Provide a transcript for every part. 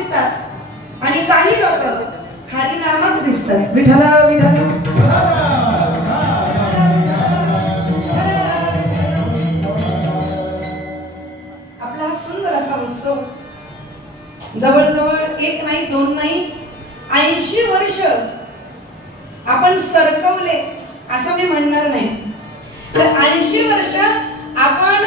दिसतात आणि काही लोक हरिनामात दिसतात. विठ्ठला विठ्ठला. आपला हा सुंदर असा उत्सव जवळजवळ एक नाही दोन नाही 80 वर्ष आपण सरकवले असं मी म्हणणार नाही. तर 80 वर्ष आपण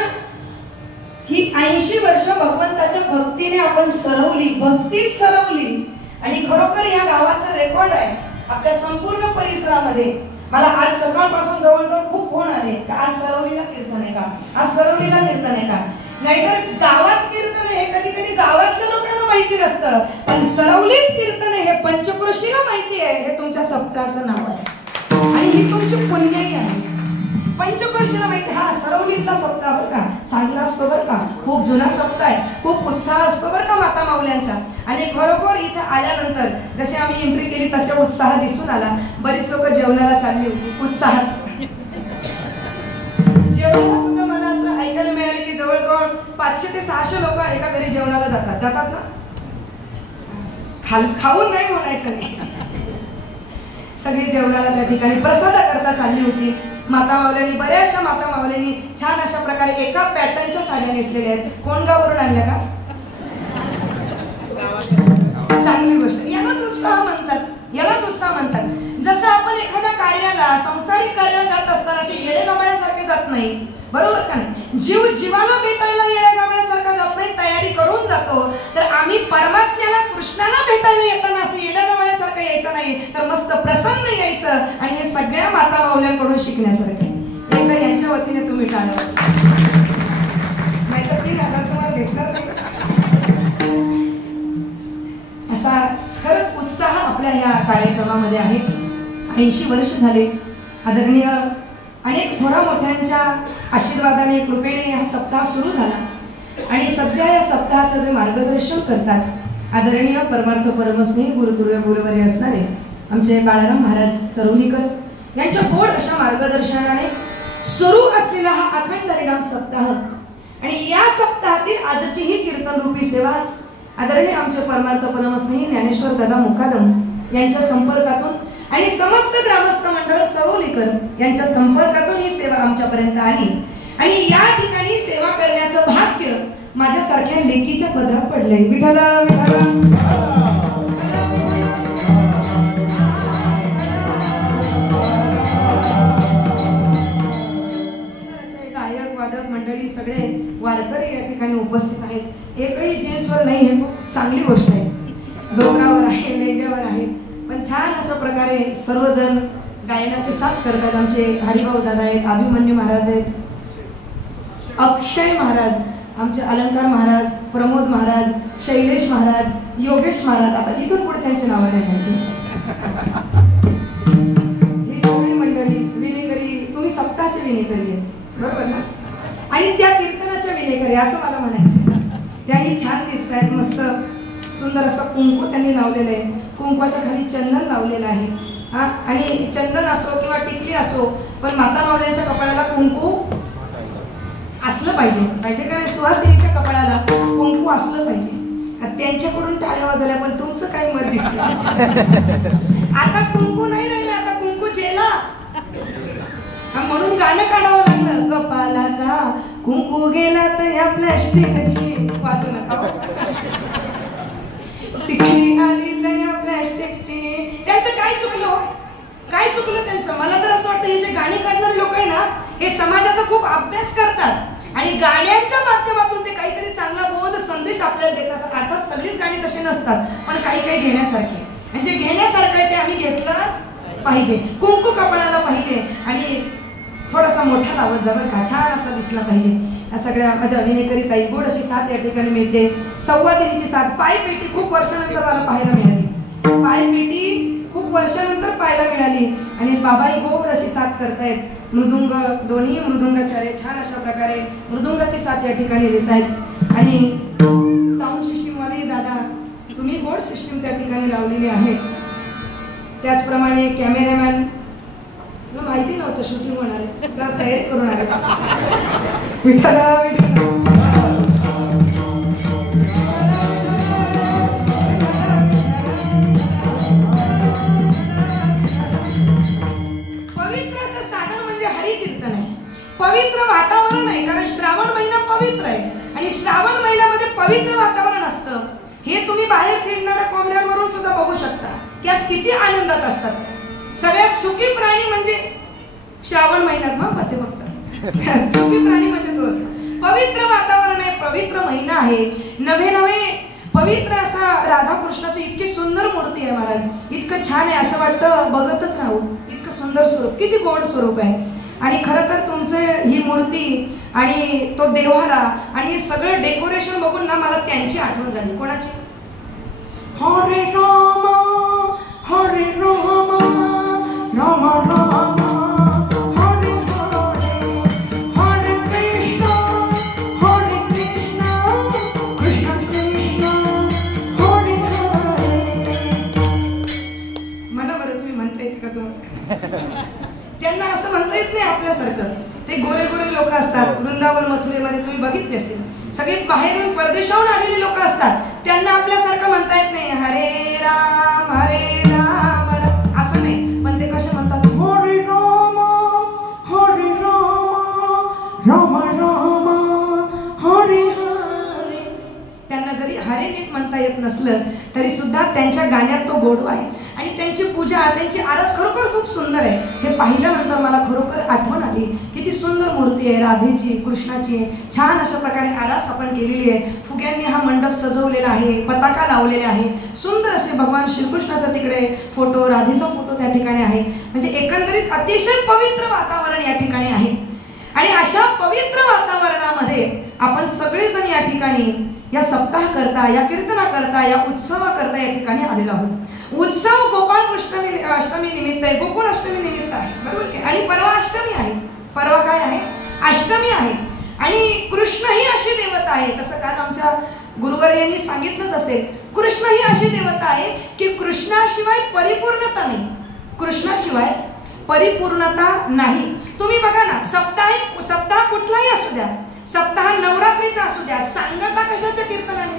ही 80 वर्ष भगवंताच्या भक्तीने आपण सरवली, भक्तीत सरवली. आणि खरोखर या गावाचं रेकॉर्ड आहे आपल्या संपूर्ण परिसरामध्ये. मला आज सकाळपासून जवळजवळ खूप फोन आले की आज सरवलीला कीर्तन आहे का, आज सरवलीला कीर्तन आहे का. नाहीतर गावात कीर्तन हे कधी कधी गावातल्या लोकांना माहिती नसतं, पण सरवलीत कीर्तन हे पंचक्रोशीला माहिती आहे. हे तुमच्या सप्ताहाचं नाव आहे आणि ही तुमची पुण्याई आहे. पंचक्रोशीला माहिती, हा सरवलीतला सप्ताह बरं का, चांगला असतो बरं का, खूप जुना सप्ताह आहे, खूप उत्साह असतो बरं का माता माऊल्यांचा. आणि खरोखर इथे आल्यानंतर जशी आम्ही एंट्री केली तसे उत्साह दिसून आला. बरीच लोक जेवणाला चालली होती उत्साहात. जेवणाला सुद्धा मला असं ऐकायला मिळाले की जवळजवळ 500 ते 600 लोक एका घरी जेवणाला जातात ना. खाऊन नाही म्हणायचं नाही, सगळी जेवणाला त्या ठिकाणी प्रसाद करता चालली होती. माता माऊल्यांनी, बऱ्याचशा माता माऊल्यांनी छान अशा प्रकारे एका पॅटर्नच्या साड्या नेसलेल्या आहेत. कोण गावावरून आणल्या का? चांगली गोष्ट. यालाच उत्साह म्हणतात, यालाच उत्साह म्हणतात. जसं आपण एखाद्या कार्याला, संसारिक कार्याला जात असताना असे येडेगावळ्यासारखे जात नाही, बरोबर का नाही. जीव जीवाला भेटायला येडेगावळ्यासारखा जात नाही, तयारी करून जातो. तर आम्ही परमात्म्याला, कृष्णाला भेटायला येताना असं येडेगावळ्यासारखं यायचं नाही, तर मस्त प्रसन्न यायचं. आणि हे सगळ्या माता माऊल्यांकडून शिकण्यासारखे. एकदा यांच्या वतीने तुम्ही टाळा, नाहीतर 3000 तुम्हाला भेटणार नाही. असा खरंच उत्साह आपल्या या कार्यक्रमामध्ये आहे. 80 वर्ष झाले. आदरणीय अनेक थोरा मोठ्यांच्या आशीर्वादाने, कृपेने हा सप्ताह सुरू झाला. आणि सध्या या सप्ताहाचं जे मार्गदर्शन करतात आदरणीय परमार्थ परमस्नेही गुरुतुल्य गुरुवर्य असणारे आमचे बाळाराम महाराज सरवलीकर यांच्या गोड अशा मार्गदर्शनाने सुरू असलेला हा अखंड हरिनाम सप्ताह. आणि या सप्ताहातील आजची ही कीर्तन रूपी सेवा आदरणीय आमचे परमार्थ परमस्नेही ज्ञानेश्वर दादा मुकादम यांच्या संपर्कातून आणि समस्त ग्रामस्थ मंडळ सरवलीकर यांच्या संपर्कातून ही सेवा आमच्यापर्यंत आली. आणि या ठिकाणी सेवा करण्याचं भाग्य माझ्यासारख्या लेकीच्या पदरात पडले. विठ्ठला विठ्ठला. गायक वादक मंडळी सगळे वारकरी या ठिकाणी उपस्थित आहेत. एकही जेन्सवर नाही, हे खूप चांगली गोष्ट आहे. डोंगरावर आहे, लेंड्यावर आहे, पण छान अशा प्रकारे सर्वजण गायनाचे साथ करतात. आमचे हरिभाऊ दादा आहेत, अभिमन्यू महाराज आहेत, अक्षय महाराज, आमचे अलंकार महाराज, प्रमोद महाराज, शैलेश महाराज, योगेश महाराज. आता इथून पुढच्यांची नावं नाही माहिती. ही सगळी मंडळी विनेकरी, तुम्ही सप्ताहाचे विनेकरी आहे बरोबर ना. आणि त्या कीर्तनाच्या विनेकरी असं मला म्हणायचं. त्याही छान दिसत आहेत, मस्त सुंदर असं कुंकू त्यांनी लावलेलं आहे. कुंकवाच्या खाली चंदन लावलेलं आहे. हा, आणि चंदन असो किंवा टिकली असो, पण माता माऊल्यांच्या कपाळाला कुंकू असलं पाहिजे का नाही. सुहासिनीच्या कपाळाला कुंकू असलं पाहिजे. त्यांच्याकडून टाळ्या वाजवल्या, पण तुमचं काही मत दिसलं. आता कुंकू नाही राहिलं, आता कुंकू जेला. म्हणून गाणं काढावं लागलं. कपालाचा कुंकू गेला तर या प्लॅस्टिकची वाजू नका. टिकली आली तर या प्लॅस्टिकची. त्यांचं काय चुकलं, काय चुकलं त्यांचं. मला तर असं वाटतं हे जे गाणी करणारे लोक आहे ना, हे समाजाचा खूप अभ्यास करतात आणि गाण्यांच्या माध्यमातून ते काहीतरी चांगला बोध संदेश आपल्याला देतात. अर्थात सगळीच गाणी तशी नसतात, पण काही काही घेण्यासारखे, म्हणजे घेण्यासारखं आहे ते आम्ही घेतलंच पाहिजे. कुंकू कपाळाला पाहिजे आणि थोडासा मोठा लावत जा बरं का, छान असा दिसला पाहिजे. या सगळ्या माझ्या अभिनेकरी ताई गोड अशी साथ या ठिकाणी मिळते. सव्वादिनीची साथ. पायपेटी खूप वर्षानंतर मला पाहायला मिळाली. पायपेटी खूप वर्षानंतर पाहायला मिळाली आणि बाबाई गोड अशी साथ करतायत. मृदुंग, दोन्ही मृदुंगाचार्य छान अशा प्रकारे मृदुंगाची साथ या ठिकाणी देत आहेत. आणि साऊंड सिस्टीम वाले दादा, तुम्ही गोड सिस्टीम त्या ठिकाणी लावलेली आहे. त्याचप्रमाणे कॅमेरामॅन, मला माहिती नव्हतं शूटिंग होणार आहे, जरा तयारी करून आले. विठ्ठला विठ्ठला. पवित्र वातावरण आहे, कारण श्रावण महिना पवित्र आहे आणि श्रावण महिन्यामध्ये पवित्र वातावरण असतं. हे तुम्ही बाहेर फिरणाऱ्या कोंबड्यांवरून सुद्धा बघू शकता की या किती आनंदात असतात. सगळ्यात सुखी प्राणी म्हणजे श्रावण महिन्यात ना पते बघतात सुखी प्राणी म्हणजे तो असतो. पवित्र वातावरण आहे, पवित्र महिना आहे, नवे नवे पवित्र असा राधाकृष्णाची इतकी सुंदर मूर्ती आहे महाराज, इतकं छान आहे असं वाटतं बघतच राहू. इतकं सुंदर स्वरूप, किती गोड स्वरूप आहे. आणि खरं तर तुमचं ही मूर्ती आणि तो देव्हारा आणि हे सगळं डेकोरेशन बघून ना मला त्यांची आठवण झाली. कोणाची? हरे राम हरे राम राम राम हरे हरे हरे कृष्ण कृष्ण कृष्ण हरे हरे. मला बरं तुम्ही म्हणताय का त्यांना असं म्हणता येत नाही आपल्यासारखं. ते गोरे गोरे लोक असतात. वृंदावन मथुरेमध्ये तुम्ही बघितले असतील, सगळे बाहेरून परदेशाहून आलेले लोक असतात. त्यांना आपल्यासारखं म्हणता येत नाही हरे राम असं नाही. पण ते कसे म्हणतात हरे राम राम राम हरे हरे. त्यांना जरी हरे नीट म्हणता येत नसलं तरी सुद्धा त्यांच्या गाण्यात तो गोडवा आहे आणि त्यांची पूजा, त्यांची आरास खरोखर खूप सुंदर आहे. हे पाहिल्यानंतर मला खरोखर आठवण आली. किती सुंदर मूर्ती आहे राधेची, कृष्णाची. छान अशा प्रकारे आरास आपण केलेली आहे. फुग्यांनी हा मंडप सजवलेला आहे, पताका लावलेला आहे. सुंदर असे भगवान श्रीकृष्णाचा तिकडे फोटो, राधेचा फोटो त्या ठिकाणी आहे. म्हणजे एकंदरीत अतिशय पवित्र वातावरण या ठिकाणी आहे. आणि अशा पवित्र वातावरणामध्ये आपण सगळेजण या ठिकाणी या सप्ताह करता, या कीर्तना करता, या उत्सवा करता या ठिकाणी आलेलो आहोत. उत्सव गोपाळ अष्टमी निमित्त आहे, गोकुळ अष्टमी निमित्त आहे, बरोबर की? आणि परवा अष्टमी आहे. परवा काय आहे? अष्टमी आहे. आणि कृष्ण ही अशी देवता आहे, तसं काल आमच्या गुरुवर्यांनी सांगितलंच असेल, कृष्ण ही अशी देवता आहे की कृष्णाशिवाय परिपूर्णता नाही. कृष्णाशिवाय परिपूर्णता नाही. तुम्ही बघा ना, सप्ताह कुठलाही असू द्या, सप्ताह नवरात्रीचा असू द्या, सांगता कशाच्या कीर्तनाने?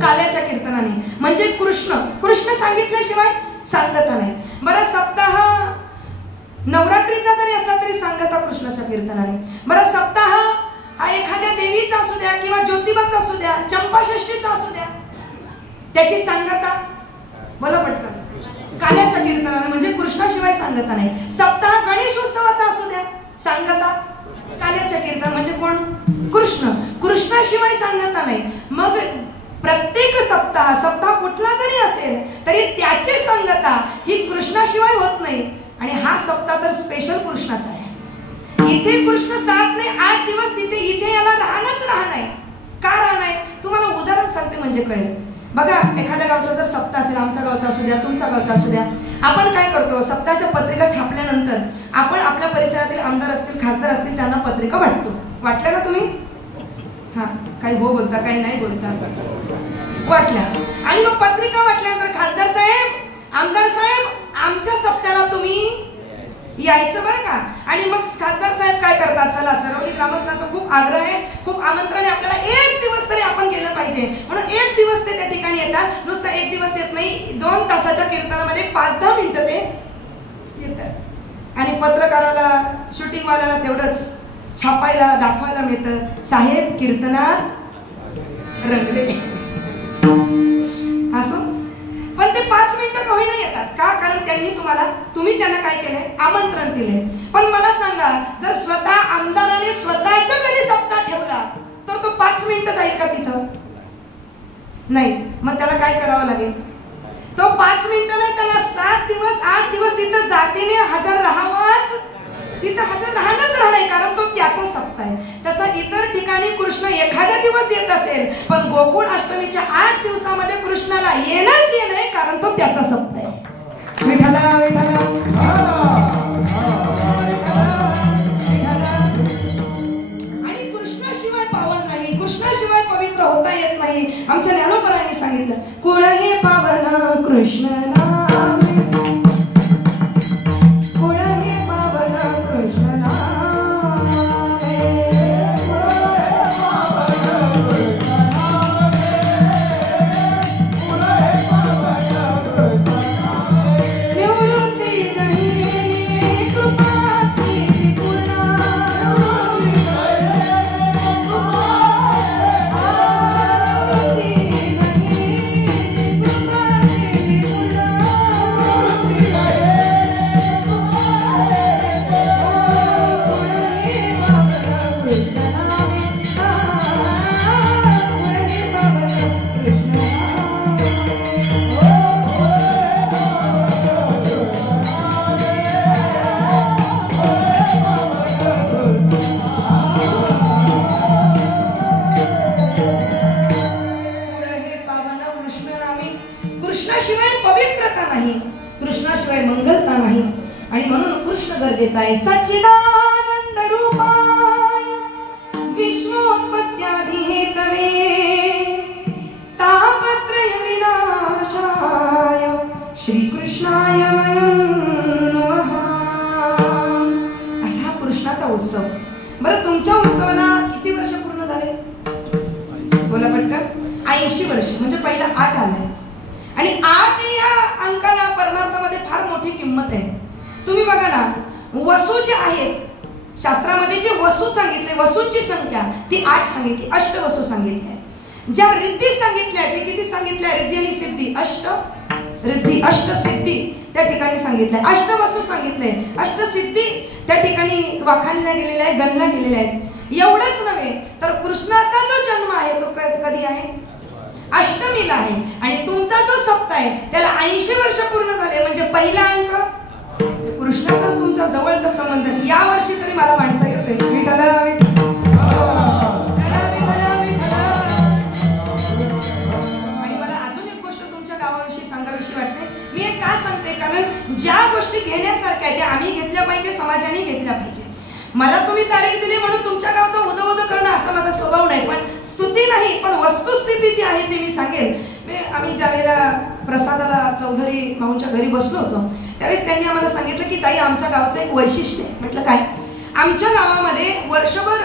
काल्याच्या कीर्तनाने. म्हणजे कृष्ण सांगितल्याशिवाय सांगता नाही. बरं, सप्ताह नवरात्रीचा जरी असला तरी सांगता कृष्णाच्या कीर्तनाने. बरं, सप्ताह हा एखाद्या देवीचा असू द्या किंवा ज्योतिबाचा असू द्या, चंपाषष्ठीचा असू द्या, त्याची सांगता बोला पटकन काल्याच्या कीर्तनाने. म्हणजे कृष्णाशिवाय सांगता नाही. सप्ताह गणेशोत्सवाचा असू द्या, सांगता काल्याच्या कीर्तन. म्हणजे कोण? कृष्णाशिवाय सांगता नाही. मग प्रत्येक सप्ताह कुठला जरी असेल तरी त्याची सांगता ही कृष्णाशिवाय होत नाही. आणि हा सप्ताह तर स्पेशल कृष्णाचा आहे. इथे कृष्ण 7 नाही 8 दिवस तिथे, इथे याला राहणं आहे. का राहणं आहे? तुम्हाला उदाहरण सांगते म्हणजे कळेल. बघा, एखाद्या गावचा जर सप्ताह असेल, आमच्या गावचा असू द्या, तुमचा गावचा असू द्या, आपण काय करतो? सप्ताहाच्या पत्रिका छापल्यानंतर आपण आपल्या परिसरातील आमदार असतील, खासदार असतील, त्यांना पत्रिका वाटतो. वाटल्या ना तुम्ही? हा, काही हो बोलता, काही नाही बोलता. वाटल्या. आणि मग पत्रिका वाटल्यानंतर खासदार साहेब, आमदार साहेब, आमच्या सप्त्याला तुम्ही यायचं बरं का. आणि मग खासदार साहेब काय करतात? चला, सरवली ग्रामस्थांचा खूप आग्रह आहे, खूप आमंत्रण आहे, आपल्याला 1 दिवस तरी आपण गेलं पाहिजे म्हणून 1 दिवस ते त्या ठिकाणी येतात. नुसतं 1 दिवस येत नाही, 2 तासाच्या कीर्तनामध्ये 5-10 मिनिटं ते येतात. आणि पत्रकाराला, शूटिंगवाल्याला तेवढंच छापायला, दाखवायला मिळतं, साहेब कीर्तनात रंगले. असं. पण ते 5 मिनिटं का होईना येतात. का? कारण तुम्ही त्यांना काय केलंय? आमंत्रण दिले. पण मला सांगा, जर स्वतः आमदाराने स्वतःच्या घरी सप्ताह ठेवला तर तो 5 मिनिटं जाईल का तिथं? नाही. मग त्याला काय करावं लागेल? तो 5 मिनिटं नाही, त्याला 7 दिवस 8 दिवस तिथं जातीने हजर राहावाच. तिथं हजर राहणार, कारण तो त्याचा सप्ताह आहे. तसा इतर ठिकाणी कृष्ण एखाद्या दिवस येत असेल, पण गोकुळ अष्टमीच्या 8 दिवसामध्ये कृष्णाला येणंच येणं, कारण तो त्याचा सप्ताह आहे. विठ्ठला विठ्ठला. आणि कृष्णाशिवाय पावन नाही, कृष्णाशिवाय पवित्र होता येत नाही. आमच्या ज्ञानोबरांनी सांगितलं, कुळ हे पावन कृष्ण नाम, कुळ हे पावन कृष्ण नाम, निवृत्ती नाही कृपा पूर्ण कृष्णाशिवाय पवित्रता नाही, कृष्णाशिवाय मंगलता नाही. आणि म्हणून कृष्ण गरजेचा आहे. सच्चिदानंद रूपाय विश्वोत्पत्त्यादि हेतवे तापत्रय विनाशाय श्रीकृष्णाय वयं नमः. असा कृष्णाचा उत्सव. बरं, तुमच्या उत्सवाला किती वर्ष पूर्ण झाले? बोला पटकन. 80 वर्ष. म्हणजे पहिला 8 आलाय. आणि 8 या अंकाला परमार्थामध्ये फार मोठी किंमत आहे. तुम्ही बघा ना, वसू जे आहेत शास्त्रामध्ये, जे वसू सांगितले, वसूंची संख्या ती 8 सांगितली, अष्टवसू सांगितल्या. ज्या रिद्धी सांगितल्या ते किती सांगितल्या? रिद्धी आणि सिद्धी, रिद्धी अष्टसिद्धी त्या ठिकाणी सांगितलंय. अष्टवसू सांगितले, अष्टसिद्धी त्या ठिकाणी वाखाणल्या गेलेल्या आहे, गणल्या गेलेल्या आहेत. एवढंच नव्हे तर कृष्णाचा जो जन्म आहे तो कधी आहे? अष्टमीला आहे. आणि तुमचा जो सप्ताह आहे त्याला 80 वर्ष पूर्ण झाले. म्हणजे पहिला अंक कृष्णाचा तुमचा जवळचा संबंध या वर्षी तरी मला मांडता येतोय. विठ्ठला सांगाविषयी वाटते. मी एक का सांगते, कारण ज्या गोष्टी घेण्यासारख्या त्या आम्ही घेतल्या पाहिजे, समाजाने घेतल्या पाहिजे. मला तुम्ही तारीख दिली म्हणून तुमच्या गावचा उदो करणं असा माझा स्वभाव नाही, पण स्तुती नाही, पण वस्तुस्थिती जी आहे ती मी सांगेन. आम्ही ज्या वेळेला प्रसादाला चौधरी माऊंच्या घरी बसलो होतो त्यावेळेस त्यांनी आम्हाला सांगितलं की ताई, आमच्या गावचं एक वैशिष्ट्य आहे. म्हटलं काय? आमच्या गावामध्ये वर्षभर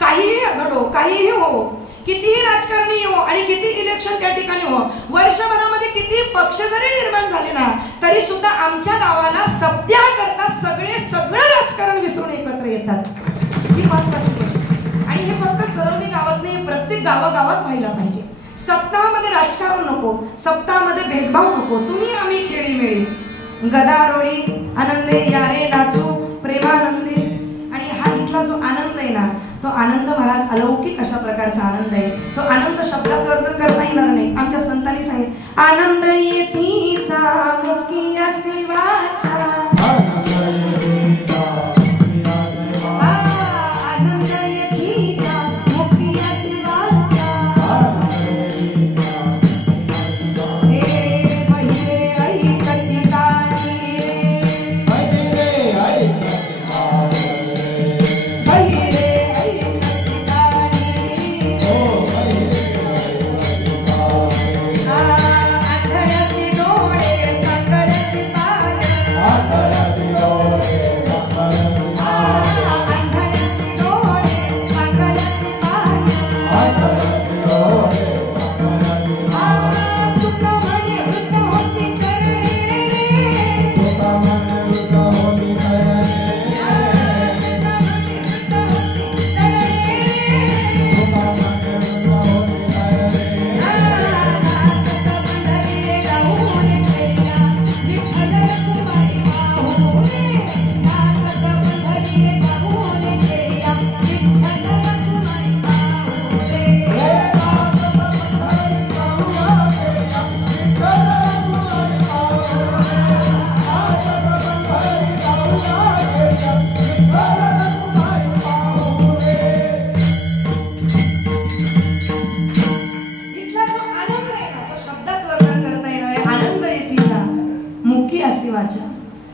काहीही घडो, काहीही हो, कितीही राजकारणी येऊ आणि किती इलेक्शन त्या ठिकाणी हो, वर्षभरामध्ये किती पक्ष जरी निर्माण झाले ना तरी सुद्धा आमच्या गावाला सप्त्या करता सगळं राजकारण विसरून एकत्र येतात. ही महत्त्वाची गोष्ट. आणि हे फक्त सराउंडी गावात नाही, प्रत्येक गावागावात व्हायला पाहिजे. सप्ताहामध्ये राजकारण नको, सप्ताहामध्ये भेदभाव नको. तुम्ही आम्ही खेळी मिळी, गदारोळी आनंदे यारे नाचू प्रेमानंदे. आणि हा इथला जो आनंद आहे ना, तो आनंद महाराज अलौकिक अशा प्रकारचा आनंद आहे. तो आनंद शब्दात वर्णन करता येणार नाही. आमच्या संतांनी सांगितलं, आनंद येतीचा मुखिया शिवाचा, आनंद येतीचा मुखिया शिवाचा, हे बहिले ऐकती गाणी रे, बहिले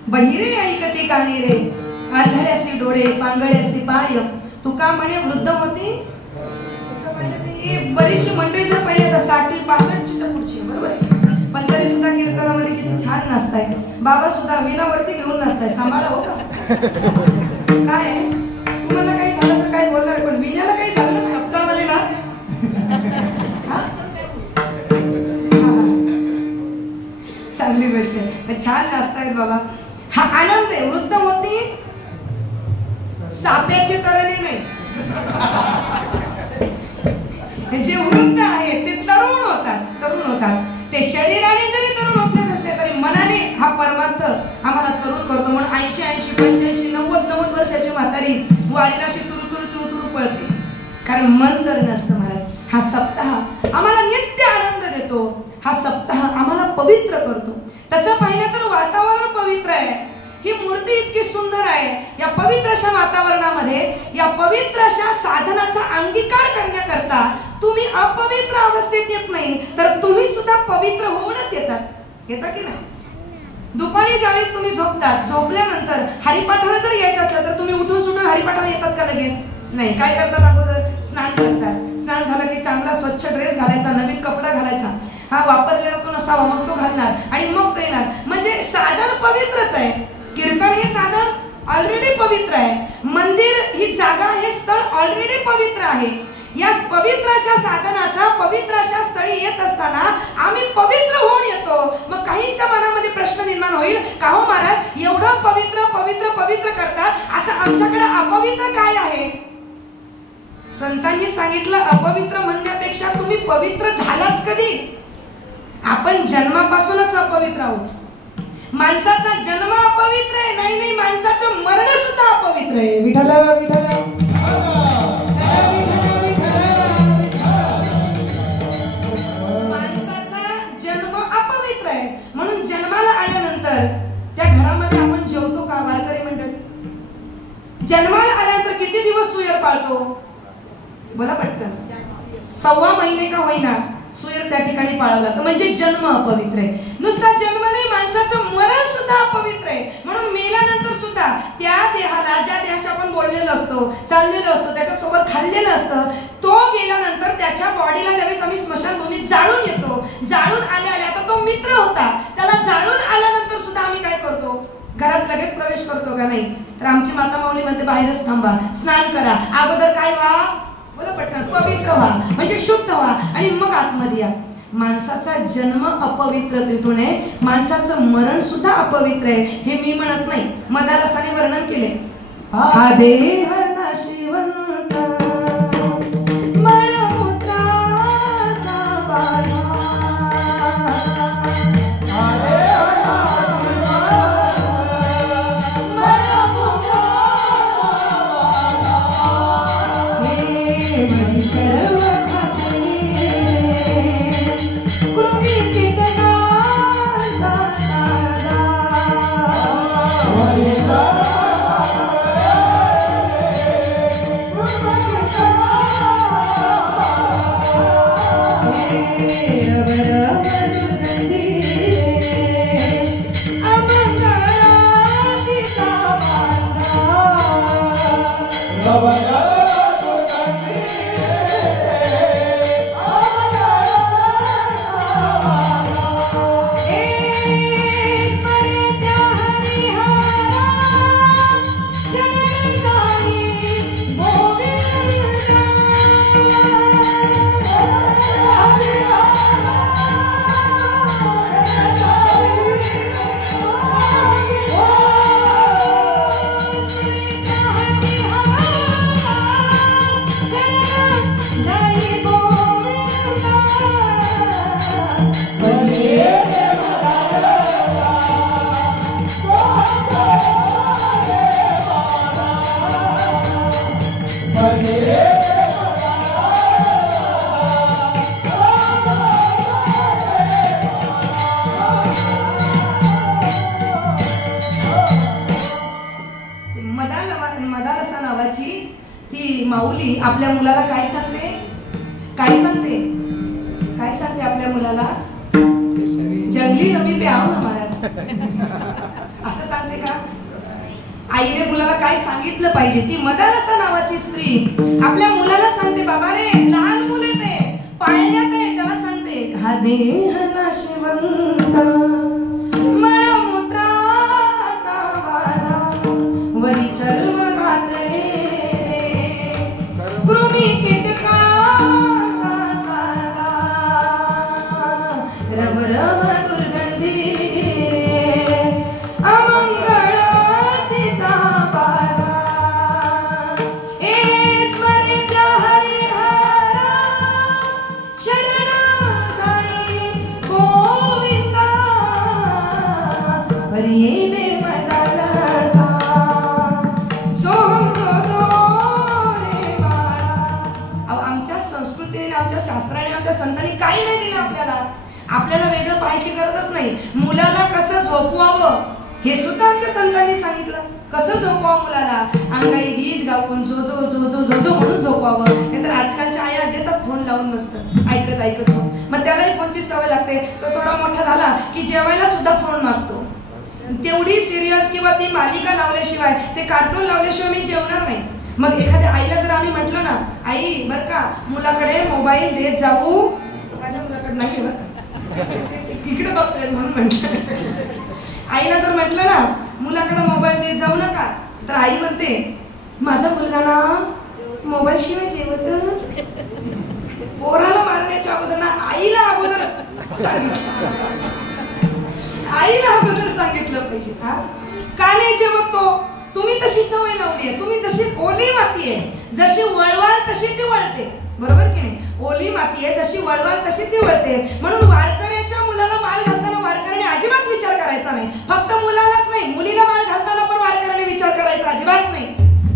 बहिरे ऐकते काणी रे, आंधळ्यासी डोळे पांगळ्यासी पाय, तुका म्हणे वृद्ध होती. असं पाहिलं ते बरीचशी मंडळी जर पाहिजे तर 60-65च्या पुढची, बरोबर आहे. पण तरी सुद्धा कीर्तनामध्ये किती छान नाचताय. बाबा सुद्धा विनावरती घेऊन नाचताय. सांभाळा हो का. काय तुम्हाला काही झालं तर काय बोलणार, पण विण्याला काही झालं ना सप्ताहवाले ना, चांगली गोष्ट आहे. छान नाचतायत बाबा. हा आनंद आहे. वृद्ध होती साप्याचे तरणे नाही. जे वृद्ध आहेत ते तरुण होतात. ते शरीराने जरी तरुण होत नसले तरी मनाने हा परमार्थ आम्हाला तरुण करतो. म्हणून 80, 85, 90 वर्षाची म्हातारी वारीला अशी तुरु पळते, कारण मन तर नसतं महाराज. हा सप्ताह आम्हाला नित्य आनंद देतो. हा सप्ताह आम्हाला पवित्र करतो. तसं पाहिलं तर वातावरण पवित्र आहे. ही मूर्ती इतकी सुंदर आहे. या पवित्र अशा वातावरणामध्ये, या पवित्र अशा साधनाचा अंगीकार करण्याकरता तुम्ही अपवित्र अवस्थेत येत नाही, तर तुम्ही सुद्धा सुद्धा पवित्र होऊनच येतात. येतात की नाही? दुपारी ज्यावेळेस तुम्ही झोपतात, झोपल्यानंतर हरिपाठाला जर यायचं असलं तर तुम्ही उठून सुटून हरिपाठाला येतात का लगेच? नाही. काय करतात? अगोदर स्नान करतात. स्नान झालं की चांगला स्वच्छ ड्रेस घालायचा, नवीन कपडा घालायचा, हा वापरलेला तो नसावा, मग तो घालणार आणि मग तो येणार. म्हणजे साधन पवित्रच आहे. कीर्तन हे साधन ऑलरेडी पवित्र आहे. मंदिर ही जागा, हे स्थळ ऑलरेडी पवित्र आहे. या पवित्र अशा साधनाचा, पवित्र अशा स्थळी येत असताना आम्ही पवित्र होऊन येतो. मग काहींच्या मनामध्ये प्रश्न निर्माण होईल, का हो महाराज एवढं पवित्र पवित्र पवित्र करतात, असं आमच्याकडे अपवित्र काय आहे? संतांनी सांगितलं, अपवित्र म्हणण्यापेक्षा तुम्ही पवित्र झालाच कधी? आपण जन्मापासूनच अपवित्र आहोत. माणसाचा जन्म अपवित्र आहे, नाही नाही, माणसाचं मरण सुद्धा अपवित्र आहे. विठ्ठल विठ्ठल. म्हणून जन्माला आल्यानंतर त्या घरामध्ये आपण जेवतो का? वारकरी मंडळी, जन्माला आल्यानंतर किती दिवस सुयर पाळतो? बोला पटकन. 1.25 महिने का होईना सुयर त्या ठिकाणी पाळवला तर म्हणजे जन्म अपवित्र आहे. नुसता जन्म नाही, माणसाचं मरण सुद्धा अपवित्र आहे. म्हणून मेल्यानंतर सुद्धा त्या देहाला, ज्या देहाशी आपण बोललेलो असतो, चाललेलो असतो, त्याच्यासोबत खाल्लेलं असतं, तो गेल्यानंतर त्याच्या बॉडीला ज्यावेळेस आम्ही स्मशानभूमीत जाळून येतो, जाळून आल्या आल्या, आता तो मित्र होता, त्याला जाळून आल्यानंतर सुद्धा आम्ही काय करतो? घरात लगेच प्रवेश करतो का? नाही. तर आमची माता माऊली म्हणते बाहेरच थांबा, स्नान करा, अगोदर काय व्हा? बोला पटकन. पवित्र व्हा, म्हणजे शुद्ध व्हा आणि मग आतमध्ये या. माणसाचा जन्म अपवित्रतेतून आहे, माणसाचं मरण सुद्धा अपवित्र आहे. हे मी म्हणत नाही, मदालसाने वर्णन केले. हा देह नाशिवंत मळमुत्राचा बाधा, माऊली आपल्या मुलाला काय सांगते? काय सांगते? काय सांगते आपल्या मुलाला? जंगली रमी पे आओ ना महाराज, असं सांगते का? आईने मुलाला काय सांगितलं पाहिजे? ती मदालसा नावाची स्त्री आपल्या मुलाला सांगते, बाबा रे, लहान मुले ते पाळण्यात आहे, त्याला सांगते, हा देह नाशिवंत मळमुत्राचा वादा, वरी चर्म घातले कृमी कीटकाचा साधा, रव रव दुर्गंधी रे अमंगळ तिचा पादा, ए स्मरित हरिहरा शरण जाई गोविंदा, हरी दे मदालसा सोहम रे बाळा. आमच्या संस्कृतीने, आमच्या शास्त्राने, आमच्या संतांनी काही नाही दिलं आपल्याला. आपल्याला वेगळं पाहायची गरजच नाही. मुलाला कसं झोपवावं हे सुद्धा आमच्या संतांनी सांगितलं. कसं झोपवावं मुलाला? अंगाई गीत गाऊन जो जो जो जो जो जो म्हणून झोपवावं. नाहीतर आजकालच्या आया देतात फोन लावून नसतं ऐकत ऐकत झोप. मग त्यालाही फोनची सवय लागते. तो थोडा मोठा झाला की जेवायला सुद्धा फोन मागतो. तेवढी सिरियल किंवा ती मालिका लावल्याशिवाय, ते कार्टून लावल्याशिवाय मी जेवणार नाही. मग एखाद्या आईला जर आम्ही म्हटलं ना, आई बर का मुलाकडे मोबाईल देत जाऊ, माझ्या मुलाकडे नाही बरं का, इकडे बघतोय म्हणून म्हटलं. आईला जर म्हटलं ना मुलाकडे मोबाईल देत जाऊ नका, तर आई म्हणते माझा मुलगा ना मोबाईल शिवाय जेवतच. पोराला मारण्याच्या अगोदर ना आईला अगोदर सांगितलं पाहिजे. का नाही जेवत तो? तुम्ही तशी सवय लावली आहे. तुम्ही जशी ओली माती आहे, जशी वळवाल तशी ती वळते. बरोबर की नाही? ओली माती आहे, जशी वळवाल तशी ती वळते. म्हणून वारकऱ्याच्या मुलाला माळ घालताना वारकऱ्याने अजिबात विचार करायचा नाही. फक्त मुलालाच नाही, मुलीला माळ घालताना पण वारकऱ्याने विचार करायचा अजिबात नाही.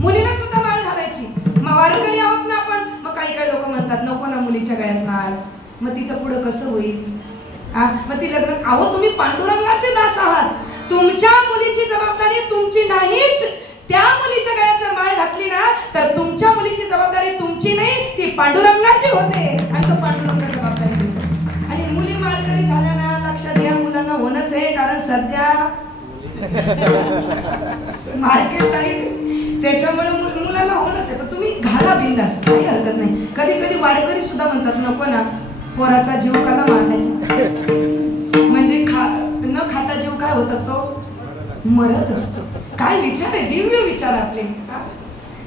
मुलीला सुद्धा माळ घालायची. मग वारकरी आहोत ना आपण. मग काही काही लोक म्हणतात नको ना मुलीच्या गळ्यात माळ, मग तिचं पुढं कसं होईल? मग ती लग्न. अहो तुम्ही पांडुरंगाचे दास आहात. तुमच्या मुलीची जबाबदारी तुमची नाहीच. त्या मुलीच्या गळ्यात जर माळ घातली ना, तर तुमच्या मुलीची जबाबदारी तुमची नाही, ती पांडुरंगाची होते. आणि तो पांडुरंग जबाबदारी घेतो. आणि मुली माळकरी झाल्या ना, लक्षात घ्या मुलांना होणंच आहे. कारण सध्या मार्केट आहे, त्याच्यामुळे मुलांना होणंच आहे. पण तुम्ही घाला बिंदास, काही हरकत नाही. कधी कधी वारकरी सुद्धा म्हणतात नको ना पोराचा जीव काला मारण्याचा. म्हणजे न खाता जीव काय होत असतो? मरत असतो. काय विचार आहे, दिव्य विचार आपले.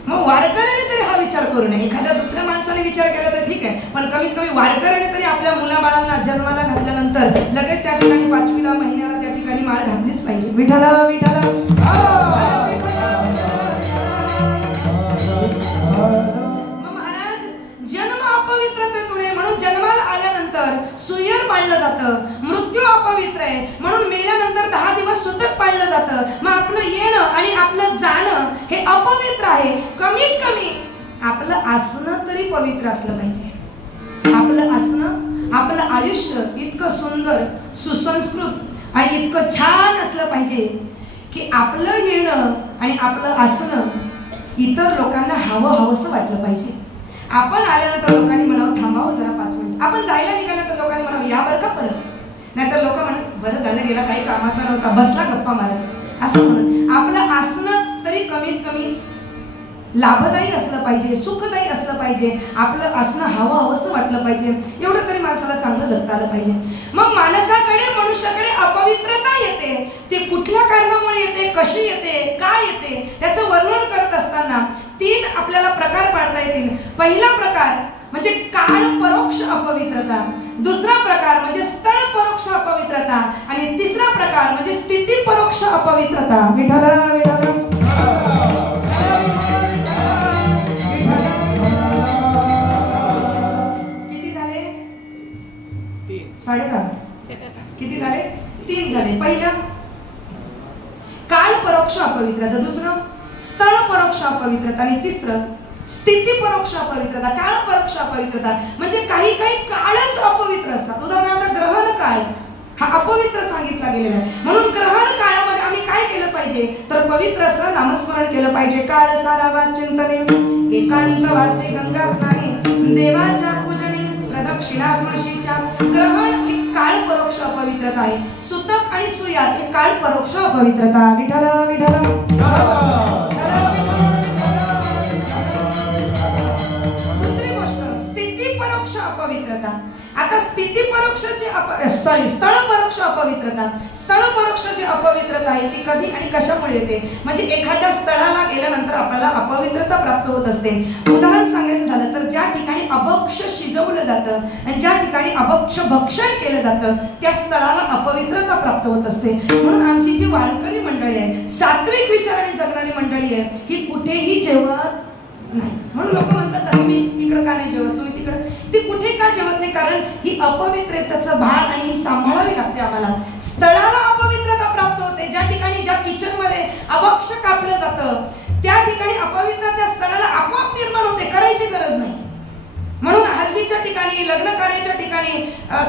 मग वारकऱ्याने तरी हा विचार करू नये. एखाद्या दुसऱ्या माणसाने विचार केला तर ठीक आहे, पण कमीत कमी वारकऱ्याने तरी आपल्या मुलाबाळांना जन्माला घातल्यानंतर लगेच त्या ठिकाणी 5वीला महिन्याला त्या ठिकाणी माळ घातलीच पाहिजे. विठाला विठाला. म्हणून जन्माला आल्यानंतर सुयर पाळलं जातं. मृत्यू अपवित्र आहे म्हणून मेल्यानंतर 10 दिवस सुतक पाळलं जातं. मग आपलं येणं आणि आपलं जाणं हे अपवित्र आहे. कमीत कमी आपलं असणं तरी पवित्र असलं पाहिजे. आपलं असणं, आपलं आयुष्य इतकं सुंदर, सुसंस्कृत आणि इतकं छान असलं पाहिजे की आपलं येणं आणि आपलं असणं इतर लोकांना हवं हवंसं वाटलं पाहिजे. आपण आल्यानंतर लोकांनी म्हणावं थांबावं जरा 5 मिनिट. आपण जायला निघाल्यानंतर लोकांनी म्हणावं या बरं का परत. नाहीतर लोक म्हणत बरं झालं गेला, काही कामाचा नव्हता, बसला गप्पा मारत, असं म्हणून. आपलं असणं तरी कमीत कमी लाभदायी असलं पाहिजे, सुखदायी असलं पाहिजे. आपलं असणं हवं हवंसं वाटलं पाहिजे. एवढं तरी माणसाला चांगलं जगता आलं पाहिजे. मग माणसाकडे, मनुष्याकडे अपवित्रता येते. ती कुठल्या कारणामुळे येते, कशी येते, काय येते, त्याचं वर्णन करत असताना 3 आपल्याला प्रकार पाडता येतील. पहिला प्रकार म्हणजे काळ परोक्ष अपवित्रता, दुसरा प्रकार म्हणजे स्थळ परोक्ष अपवित्रता आणि तिसरा प्रकार म्हणजे स्थिती परोक्ष अपवित्रता. विठाला विठाला. किती झाले? 10.5. किती झाले? 3 झाले. पहिलं काळ परोक्ष अपवित्रता, दुसरं स्थळ परोक्ष अपवित्रता आणि तिसरं स्थिती परोक्ष अपवित्रता. काळ परोक्ष अपवित्रता म्हणजे काही काही काळच अपवित्र असतात. उदाहरणार्थ ग्रहण काळ हा अपवित्र सांगितला गेलेला आहे. म्हणून ग्रहण काळामध्ये आम्ही काय केलं पाहिजे, तर पवित्र असं नामस्मरण केलं पाहिजे. काळ सारावा चिंतने, एकांत वासे गंगा स्नानी, देवाच्या पूजने, प्रदक्षिणा तुळशीच्या. ग्रहण हे काळ परोक्ष अपवित्रता आहे. सुतक आणि सुयात हे काळ परोक्ष अपवित्रता. विठाला विठाला. दुसरी गोष्ट स्थिती परोक्ष अपवित्रता. आता स्थिती परोक्षाची स्थळ परोक्ष अपवित्रता. स्थळ परोक्षाची अपवित्रता आहे ती कधी आणि कशामुळे येते, म्हणजे एखाद्या स्थळाला गेल्यानंतर आपल्याला अपवित्रता प्राप्त होत असते. उदाहरण सांगायचं झालं तर ज्या ठिकाणी अभक्ष शिजवलं जातं आणि ज्या ठिकाणी अभक्ष भक्षण केलं जातं त्या स्थळाला अपवित्रता प्राप्त होत असते. म्हणून आमची जी वारकरी मंडळी आहे, सात्विक विचाराने जगणारी मंडळी आहे, ही कुठेही जेवत नाही. म्हणून लोक म्हणतात तुम्ही इकडं का नाही जेवत, तुम्ही तिकडं. ती कुठे का जेवत नाही, कारण ही अपवित्रतेचं भाग आणि ही सांभाळावी लागते आम्हाला. स्थळाला अपवित्रता प्राप्त होते. ज्या ठिकाणी ज्या किचन मध्ये अभक्ष कापलं जातं त्या ठिकाणी अपवित्रता त्या स्थळाला आपोआप निर्माण होते, करायची गरज नाही. म्हणून हल्दीच्या ठिकाणी, लग्न कार्याच्या ठिकाणी